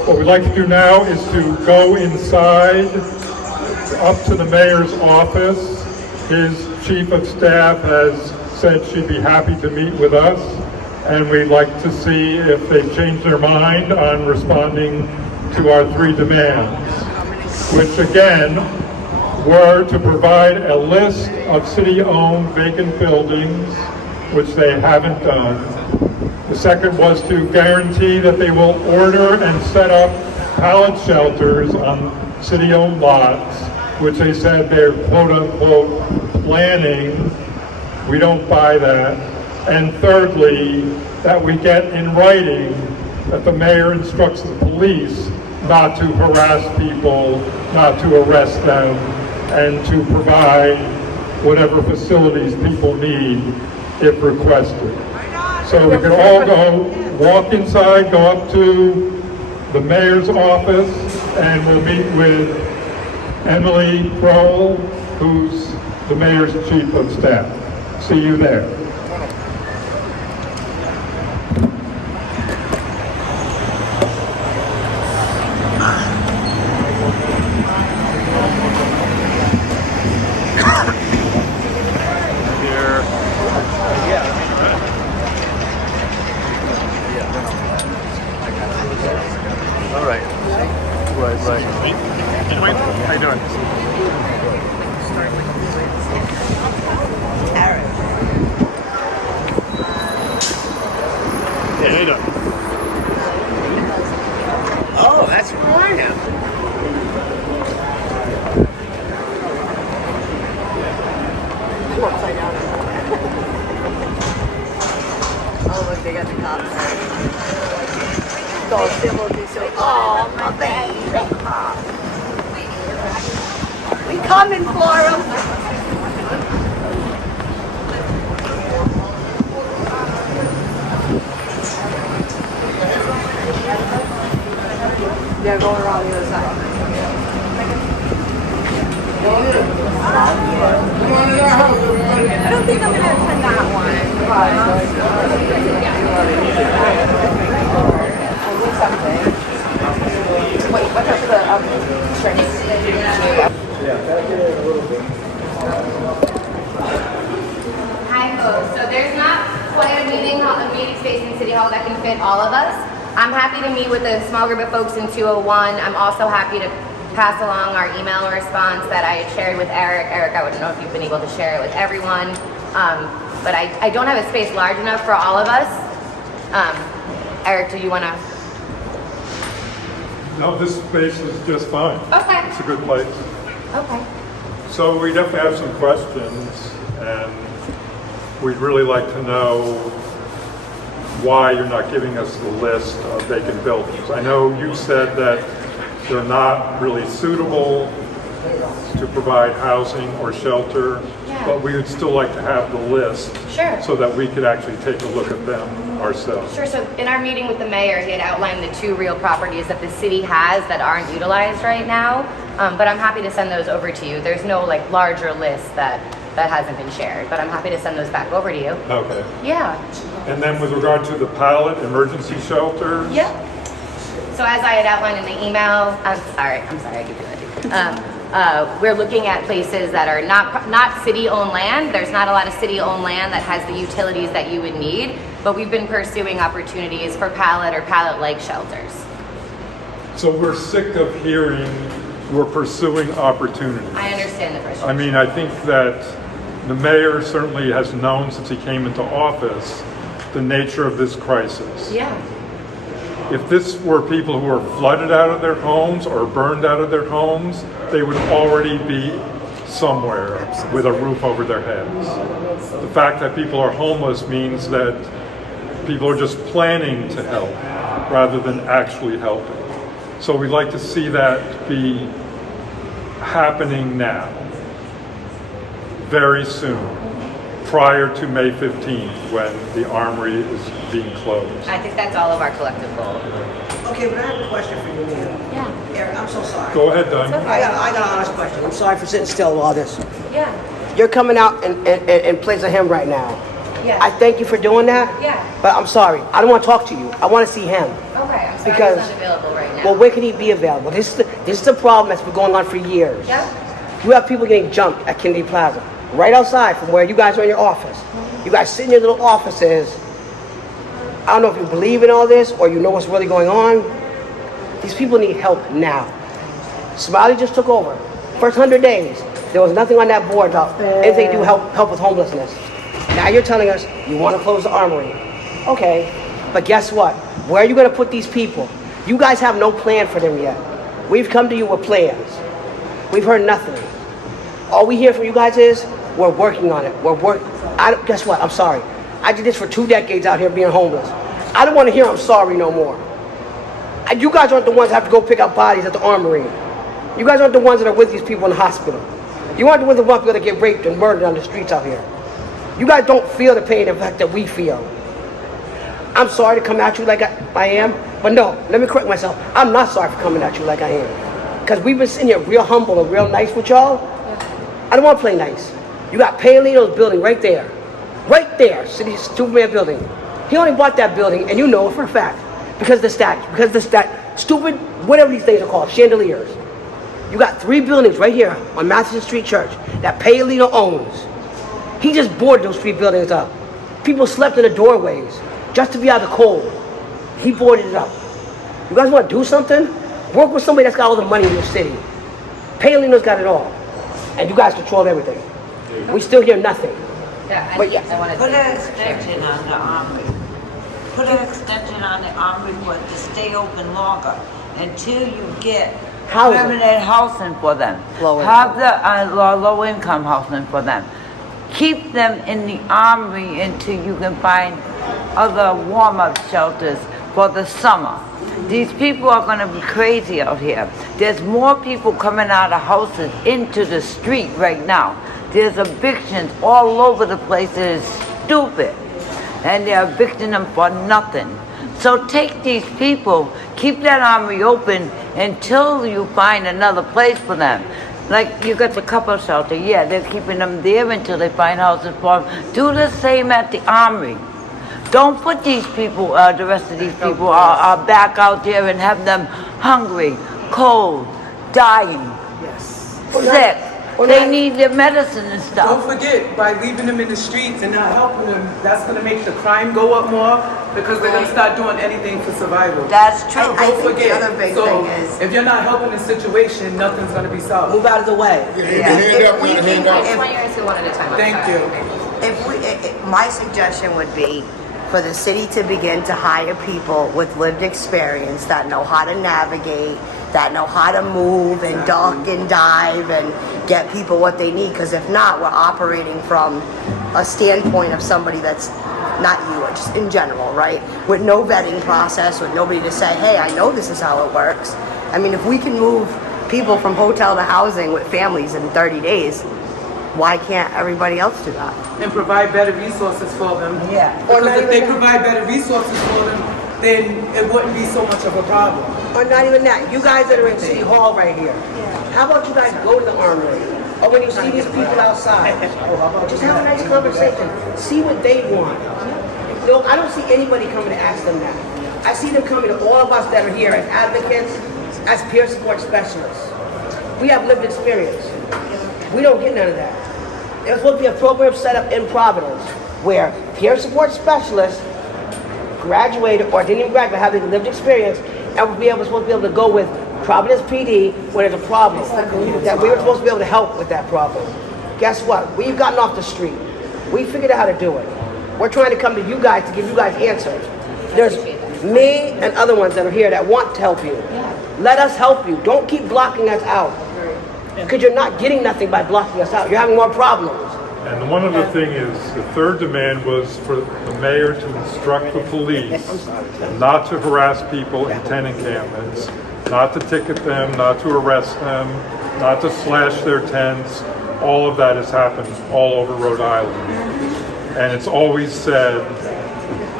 What we'd like to do now is to go inside, up to the mayor's office. His chief of staff has said she'd be happy to meet with us, and we'd like to see if they've changed their mind on responding to our 3 demands, which again were to provide a list of city-owned vacant buildings, which they haven't done. The second was to guarantee that they will order and set up pallet shelters on city-owned lots, which they said they're quote-unquote planning. We don't buy that. And thirdly, that we get in writing that the mayor instructs the police not to harass people, not to arrest them, and to provide whatever facilities people need if requested. So we can all go, walk inside, go up to the mayor's office, and we'll meet with Emily Crowell, who's the mayor's chief of staff. See you there. Oh, that's who I am. Upside down. Oh, look, they got the cops. So civil, so, oh, my baby. We coming for them. They're going around the other side. I don't think I'm going to attend that one. Wait, what's up for the drinks? Hi folks, so there's not quite a meeting hall fit all of us. I'm happy to meet with a small group of folks in 201. I'm also happy to pass along our email response that I had shared with Eric. Eric, I wouldn't know if you've been able to share it with everyone, but I don't have a space large enough for all of us. Eric, do you want to? No, this space is just fine. Okay. It's a good place. Okay. So we definitely have some questions, and we'd really like to know why you're not giving us the list of vacant buildings. I know you said that they're not really suitable to provide housing or shelter, but we would still like to have the list. Sure. So that we could actually take a look at them ourselves. Sure, so in our meeting with the mayor, he had outlined the 2 real properties that the city has that aren't utilized right now, but I'm happy to send those over to you. There's no like larger list that hasn't been shared, but I'm happy to send those back over to you. Okay. Yeah. And then with regard to the pallet emergency shelters? Yeah. So as I had outlined in the email, I'm sorry, I keep doing that. We're looking at places that are not city-owned land. There's not a lot of city-owned land that has the utilities that you would need, but we've been pursuing opportunities for pallet or pallet-like shelters. So we're sick of hearing we're pursuing opportunities. I understand the frustration. I mean, I think that the mayor certainly has known since he came into office the nature of this crisis. Yeah. If this were people who were flooded out of their homes or burned out of their homes, they would already be somewhere with a roof over their heads. The fact that people are homeless means that people are just planning to help rather than actually helping. So we'd like to see that be happening now, very soon, prior to May 15th, when the Armory is being closed. I think that's all of our collective goal. Okay, but I have a question for you, Mayor. Yeah. Eric, I'm so sorry. Go ahead, Diane. Okay. I got an honest question. I'm sorry for sitting still with all this. Yeah. You're coming out and place a hymn right now. Yeah. I thank you for doing that. Yeah. But I'm sorry. I don't want to talk to you. I want to see him. Okay, I'm sorry Because- he's not available right now. Well, where can he be available? This is the problem that's been going on for years. Yeah. You have people getting jumped at Kennedy Plaza, right outside from where you guys are in your office. You guys sit in your little offices. I don't know if you believe in all this or you know what's really going on. These people need help now. Smiley just took over. First 100 days, there was nothing on that board about anything to do help with homelessness. Now you're telling us you want to close the Armory. Okay, but guess what? Where are you going to put these people? You guys have no plan for them yet. We've come to you with plans. We've heard nothing. All we hear from you guys is, we're working on it. Guess what? I'm sorry. I did this for 2 decades out here being homeless. I don't want to hear I'm sorry no more. You guys aren't the ones that have to go pick up bodies at the Armory. You guys aren't the ones that are with these people in the hospital. You aren't the ones that people that get raped and murdered on the streets out here. You guys don't feel the pain and fact that we feel. I'm sorry to come at you like I am, but no, let me correct myself. I'm not sorry for coming at you like I am. Because we've been sitting here real humble and real nice with y'all. I don't want to play nice. You got Paolino's building right there. Right there, City Superman building. He only bought that building, and you know it for a fact. Because the stupid, whatever these things are called, chandeliers. You got 3 buildings right here on Matheson Street Church that Paolino owns. He just boarded those 3 buildings up. People slept in the doorways just to be out of the cold. He boarded it up. You guys want to do something? Work with somebody that's got all the money in your city. Paolino's got it all. And you guys control everything. We still hear nothing. Yeah, But yes. I wanted Put to an extension on the Armory. Put an extension on the Armory for it to stay open longer until you get Housing. permanent housing for them. Low Have the low income housing for them. Keep them in the Armory until you can find other warm-up shelters for the summer. These people are going to be crazy out here. There's more people coming out of houses into the street right now. There's evictions all over the place that is stupid. And they're evicting them for nothing. So take these people, keep that Armory open until you find another place for them. Like you got the couple shelter, yeah, they're keeping them there until they find houses for them. Do the same at the Armory. Don't put these people, the rest of these people are back out there and have them hungry, cold, dying, sick. They need their medicine and Don't stuff. forget, by leaving them in the streets and not helping them, that's going to make the crime go up more because they're going to start doing anything for survival. That's true. Don't forget. the other big So thing is- if you're not helping the situation, nothing's going to be solved. Move out of the way. Hand up, man, hand I up. just want you guys to one at a time. I'm Thank sorry. you. My suggestion would be for the city to begin to hire people with lived experience that know how to navigate, that know how to move and duck and dive and get people what they need. Because if not, we're operating from a standpoint of somebody that's not you, or just in general, right? With no vetting process, with nobody to say, hey, I know this is how it works. I mean, if we can move people from hotel to housing with families in 30 days, why can't everybody else do that? And provide better resources for them. Yeah. Because if they provide better resources for them, then it wouldn't be so much of a problem. Or not even that. You guys that are in City Hall right here. How about you guys go to the Armory? Or when you see these people outside, just have a nice conversation. See what they want. No, I don't see anybody coming to ask them that. I see them coming to all of us that are here as advocates, as peer support specialists. We have lived experience. We don't get none of that. There's supposed to be a program set up in Providence where peer support specialists graduated or didn't even graduate, have lived experience, and we'll be supposed to be able to go with Providence PD when there's a problem. That we were supposed to be able to help with that problem. Guess what? We've gotten off the street. We figured out how to do it. We're trying to come to you guys to give you guys answers. There's me and other ones that are here that want to help you. Let us help you. Don't keep blocking us out. Because you're not getting nothing by blocking us out. You're having more problems. And one other thing is, the third demand was for the mayor to instruct the police not to harass people in tent encampments, not to ticket them, not to arrest them, not to slash their tents. All of that has happened all over Rhode Island. And it's always said,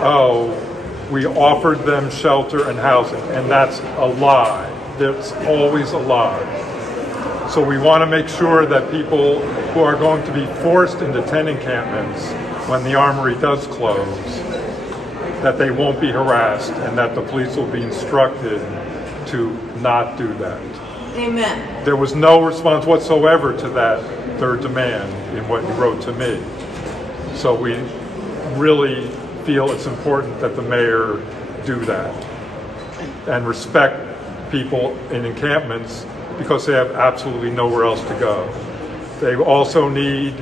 oh, we offered them shelter and housing, and that's a lie. That's always a lie. So we want to make sure that people who are going to be forced into tent encampments when the Armory does close, that they won't be harassed and that the police will be instructed to not do that. Amen. There was no response whatsoever to that third demand in what you wrote to me. So we really feel it's important that the mayor do that and respect people in encampments because they have absolutely nowhere else to go. They also need,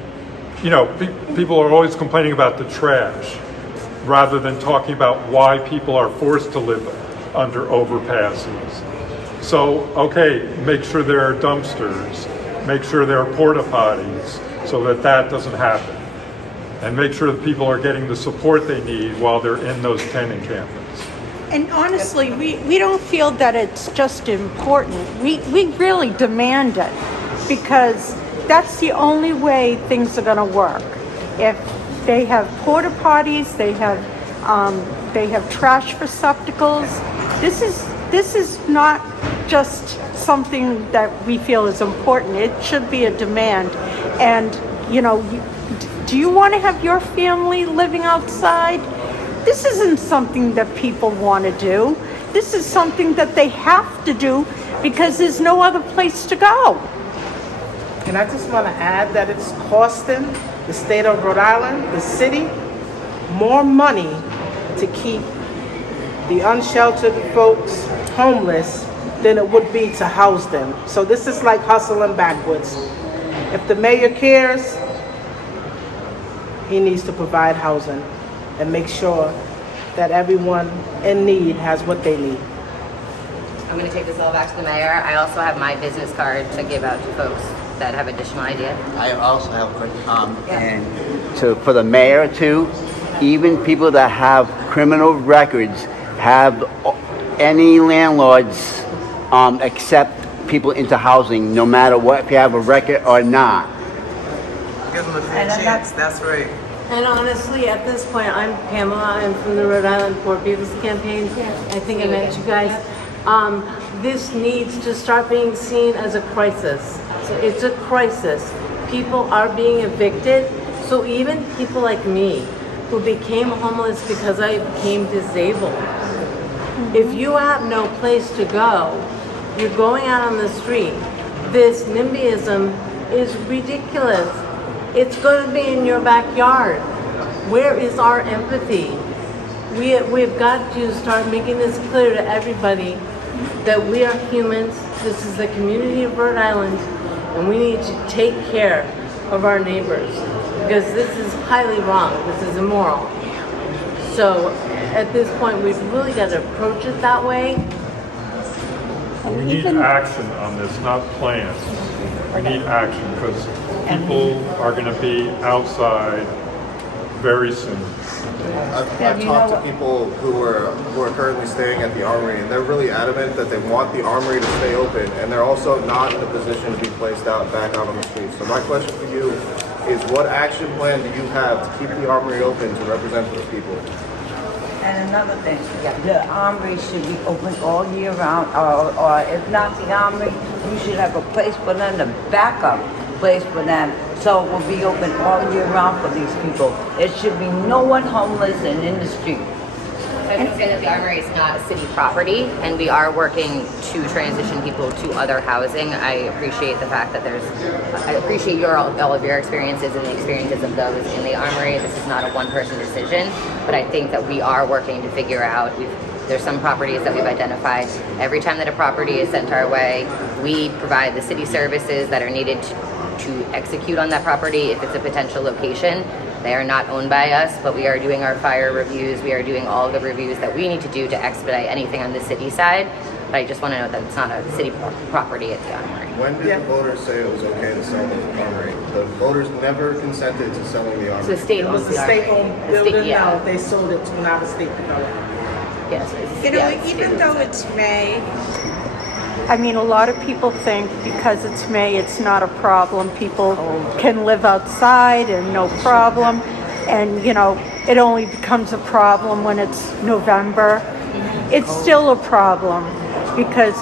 people are always complaining about the trash rather than talking about why people are forced to live under overpasses. So, okay, make sure there are dumpsters, make sure there are porta potties so that that doesn't happen. And make sure that people are getting the support they need while they're in those tent encampments. And honestly, we don't feel that it's just important. We really demand it because that's the only way things are going to work. If they have porta potties, they have trash receptacles. This is not just something that we feel is important. It should be a demand. And do you want to have your family living outside? This isn't something that people want to do. This is something that they have to do because there's no other place to go. And I just want to add that it's costing the state of Rhode Island, the city, more money to keep the unsheltered folks homeless than it would be to house them. So this is like hustling backwards. If the mayor cares, he needs to provide housing and make sure that everyone in need has what they need. I'm going to take this all back to the mayor. I also have my business card to give out to folks that have additional ideas. I also have a quick comment, and for the mayor too, even people that have criminal records have any landlords accept people into housing, no matter what, if you have a record or not. Give them a fair chance, that's right. And honestly, at this point, I'm Pamela. I'm from the Rhode Island Poor People's Campaign. I think I met you guys. This needs to start being seen as a crisis. It's a crisis. People are being evicted. So even people like me, who became homeless because I became disabled, if you have no place to go, you're going out on the street. This NIMBYism is ridiculous. It's going to be in your backyard. Where is our empathy? We've got to start making this clear to everybody that we are humans. This is the community of Rhode Island, and we need to take care of our neighbors, because this is highly wrong. This is immoral. So at this point, we've really got to approach it that way. We need action on this, not plans. We need action because people are going to be outside very soon. I've talked to people who are currently staying at the Armory, and they're really adamant that they want the Armory to stay open, and they're also not in a position to be placed back out on the streets. So my question for you is, what action plan do you have to keep the Armory open to represent those people? And another thing, the Armory should be open all year round, or if not the Armory, you should have a place for them, a backup place for them, so it will be open all year round for these people. It should be no one homeless and in the street. I would say that the Armory is not a city property, and we are working to transition people to other housing. I appreciate the fact that I appreciate all of your experiences and the experiences of those in the Armory. This is not a one-person decision, but I think that we are working to figure out. There's some properties that we've identified. Every time that a property is sent our way, we provide the city services that are needed to execute on that property if it's a potential location. They are not owned by us, but we are doing our fire reviews. We are doing all the reviews that we need to do to expedite anything on the city side. But I just want to note that it's not a city property at the Armory. When did the voters say it was okay to sell the Armory? The voters never consented to selling the Armory. It was a state-owned building. No, they sold it to an out-of-state developer. Yes. Even though it's May, I mean, a lot of people think because it's May, it's not a problem. People can live outside and no problem. And, it only becomes a problem when it's November. It's still a problem because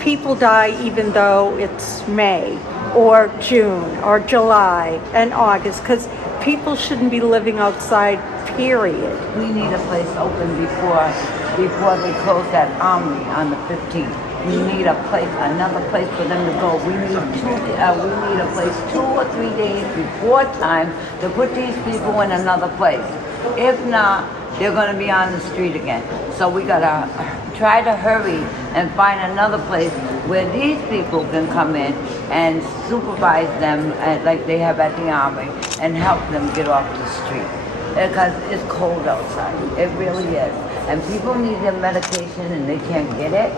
people die even though it's May or June or July and August, because people shouldn't be living outside, period. We need a place open before they close that Armory on the 15th. We need another place for them to go. We need a place 2 or 3 days before time to put these people in another place. If not, they're going to be on the street again. So we got to try to hurry and find another place where these people can come in and supervise them like they have at the Armory and help them get off the street. Because it's cold outside. It really is. And people need their medication and they can't get it.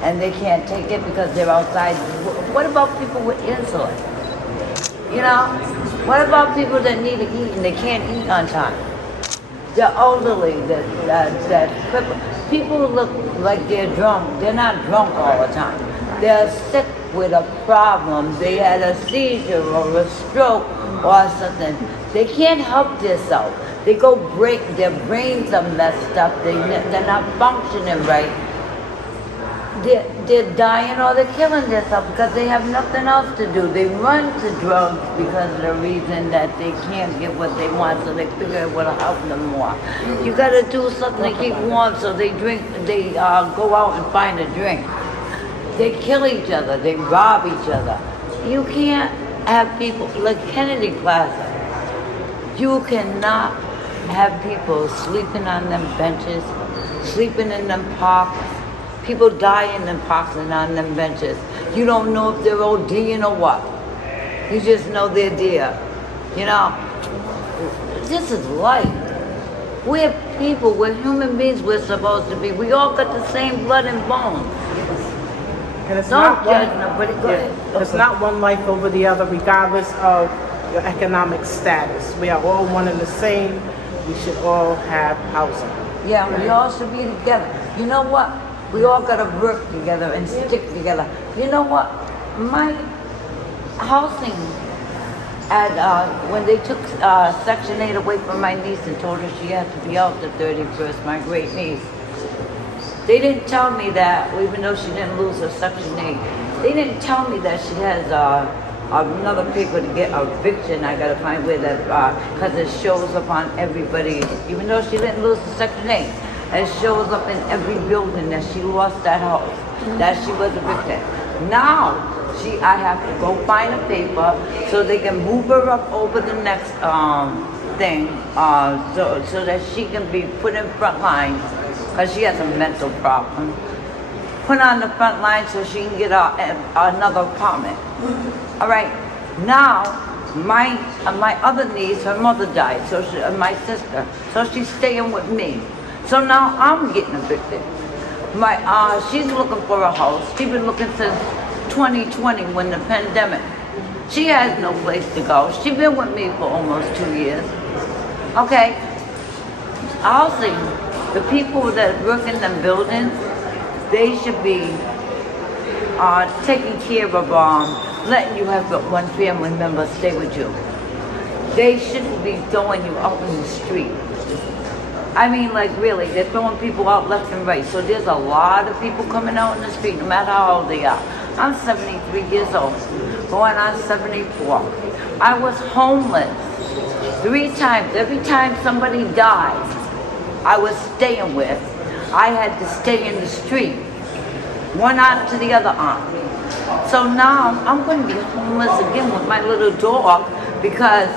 And they can't take it because they're outside. What about people with insulin? What about people that need to eat and they can't eat on time? The elderly, people look like they're drunk. They're not drunk all the time. They're sick with a problem. They had a seizure or a stroke or something. They can't help themselves. They go break, their brains are messed up. They're not functioning right. They're dying or they're killing themselves because they have nothing else to do. They run to drugs because of the reason that they can't get what they want, so they figure it will help them more. You got to do something to keep warm, so they go out and find a drink. They kill each other. They rob each other. You can't have people like Kennedy Plaza. You cannot have people sleeping on them benches, sleeping in them parks. People die in them parks and on them benches. You don't know if they're ODing or what. You just know they're there. This is life. We're people, we're human beings, we're supposed to be. We all got the same blood and bones. And it's Don't judge nobody. Go ahead. It's not one life over the other, regardless of your economic status. We are all one and the same. We should all have housing. Yeah, we all should be together. You know what? We all got to work together and stick together. You know what? My housing, when they took Section 8 away from my niece and told her she had to be out the 31st, my great niece, they didn't tell me that, even though she didn't lose her Section 8, they didn't tell me that she has another paper to get eviction. I got to find where that, because it shows up on everybody, even though she didn't lose the Section 8. It shows up in every building that she lost that house, that she was evicted. Now, I have to go find a paper so they can move her up over the next thing, so that she can be put in front line, because she has a mental problem. Put on the front line so she can get another apartment. All right, now my other niece, her mother died, so my sister, so she's staying with me. So now I'm getting evicted. She's looking for a house. She's been looking since 2020 when the pandemic. She has no place to go. She's been with me for almost 2 years. Okay, housing, the people that work in them buildings, they should be taking care of letting you have one family member stay with you. They shouldn't be throwing you out in the street. I mean, like, really, they're throwing people out left and right. So there's a lot of people coming out in the street, no matter how old they are. I'm 73 years old, going on 74. I was homeless 3 times. Every time somebody died, I was staying with. I had to stay in the street, one arm to the other arm. So now I'm going to be homeless again with my little dog because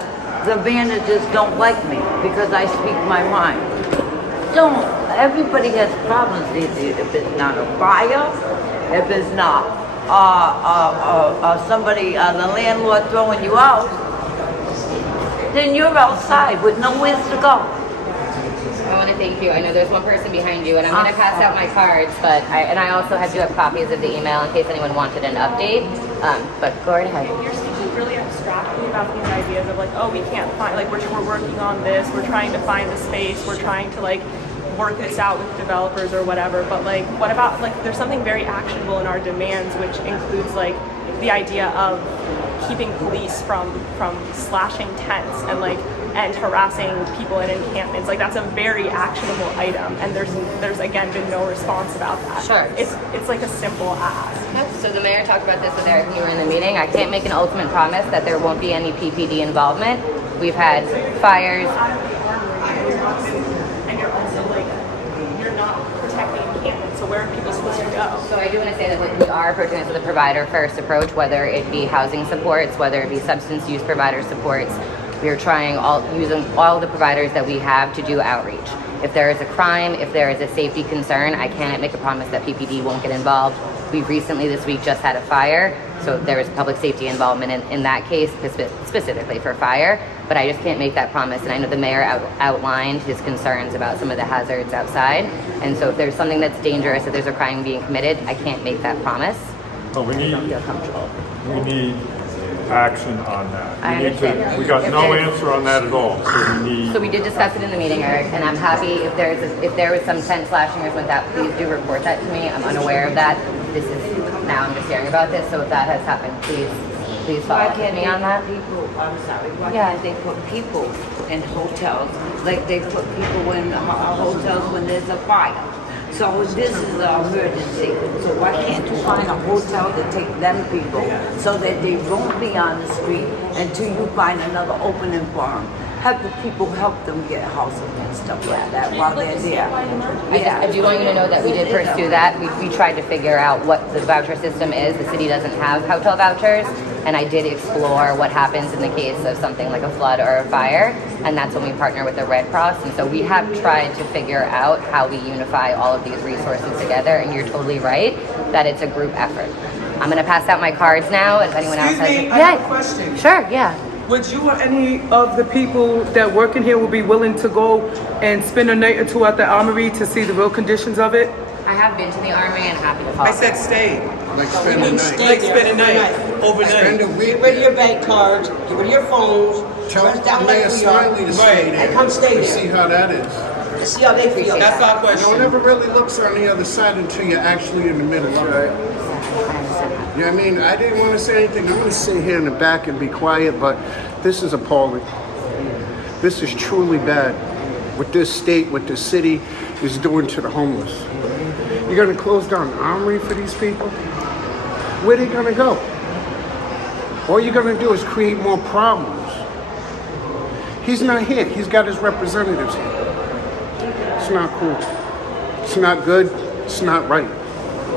the managers don't like me because I speak my mind. Everybody has problems these days. If it's not a fire, if it's not somebody, the landlord throwing you out, then you're outside with nowhere to go. I want to thank you. I know there's one person behind you, and I'm going to pass out my cards, but I also do have copies of the email in case anyone wanted an update. But go right ahead. You're speaking really abstractly about these ideas of like, oh, we can't find, like, we're working on this, we're trying to find the space, we're trying to like work this out with developers or whatever. But like, what about like, there's something very actionable in our demands, which includes like the idea of keeping police from slashing tents and harassing people in encampments. Like, that's a very actionable item, and there's again been no response about that. Sure. It's like a simple ask. Okay. So the mayor talked about this with Eric when you were in the meeting. I can't make an ultimate promise that there won't be any PPD involvement. We've had fires. And you're also like, you're not protecting encampments, so where are people supposed to go? So I do want to say that we are approaching this with a provider first approach, whether it be housing supports, whether it be substance use provider supports. We are trying using all the providers that we have to do outreach. If there is a crime, if there is a safety concern, I can't make a promise that PPD won't get involved. We recently this week just had a fire, so there was public safety involvement in that case specifically for fire, but I just can't make that promise. And I know the mayor outlined his concerns about some of the hazards outside, and so if there's something that's dangerous, if there's a crime being committed, I can't make that promise. But we need action on that. I understand. We got no answer on that at all. So we did discuss it in the meeting, Eric, and I'm happy if there was some tent slashing or something like that, please do report that to me. I'm unaware of that. Now I'm just hearing about this, so if that has happened, please follow up with me on that. They put people in hotels, like they put people in hotels when there's a fire. So this is an emergency. So why can't you find a hotel to take them people so that they won't be on the street until you find another opening for them? Have the people help them get housing and stuff like that while they're there. I do want you to know that we did pursue that. We tried to figure out what the voucher system is. The city doesn't have hotel vouchers, and I did explore what happens in the case of something like a flood or a fire, and that's when we partner with the Red Cross. And so we have tried to figure out how we unify all of these resources together, and you're totally right that it's a group effort. I'm going to pass out my cards now. If anyone else has I have a question. Sure, yeah. Would you or any of the people that work in here would be willing to go and spend a night or two at the Armory to see the real conditions of it? I have been to the Armory and happy to follow. I said stay. Like spend a night. Like spend a night, overnight. Spend a week. Get rid of your bank cards, get rid of your phones, Tell rest down Mayor like we are, Smiley to stay there. and come stay And see there. how that is. And see how they feel. That's our No question. one ever really looks on the other side until you're actually in the middle of it. You know what I mean? I didn't want to say anything. I'm going to sit here in the back and be quiet, but this is appalling. This is truly bad. What this state, what this city is doing to the homeless. You're going to close down the Armory for these people? Where are they going to go? All you're going to do is create more problems. He's not here. He's got his representatives here. It's not cool. It's not good. It's not right.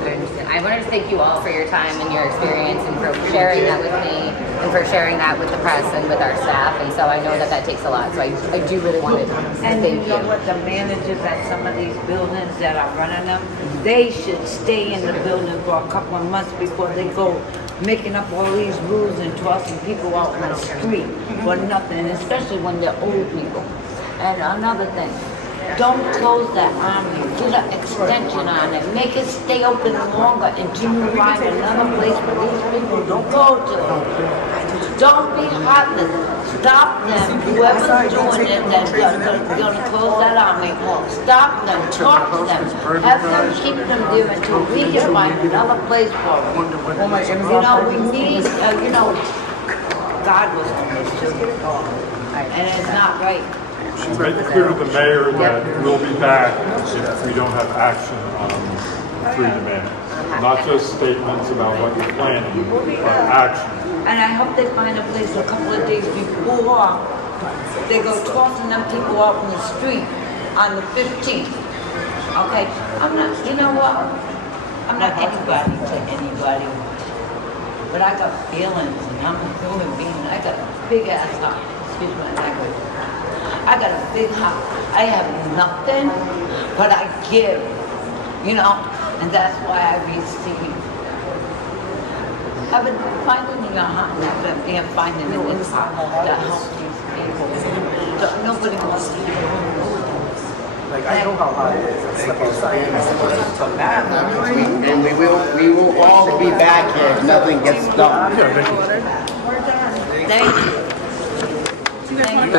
I understand. I wanted to thank you all for your time and your experience and for sharing that with me and for sharing that with the press and with our staff. And so I know that that takes a lot. So I do really want to And thank you know what, the managers at some of these buildings that are running them, they should stay in the building for a couple of months before they go making up all these rules and tossing people out on the street for nothing, especially when they're old people. And another thing, don't close that armory. Put an extension on it. Make it stay open longer until you find another place where these people don't go to. Don't be heartless. Stop them. Whoever's doing it that's going to close that armory, stop them. Talk to them. Have them keep them there until we can find another place for them. You know, we need, God was homeless too. And it's not right. Make it clear to the mayor that we'll be back if we don't have action through the mayor. Not just statements about what you're planning, but action. And I hope they find a place a couple of days before they go tossing them people out in the street on the 15th. Okay? I'm not, you know what? I'm not anybody to anybody. But I got feelings and I'm a human being. I got a big ass heart. Excuse my language. I got a big heart. I have nothing, but I give, and that's why I receive. I've been finding in your heart and finding it in heart to help these people. So nobody wants to do it. Like, I know how hard it is. And we will all be back here if nothing gets done. Thank you. Thank you.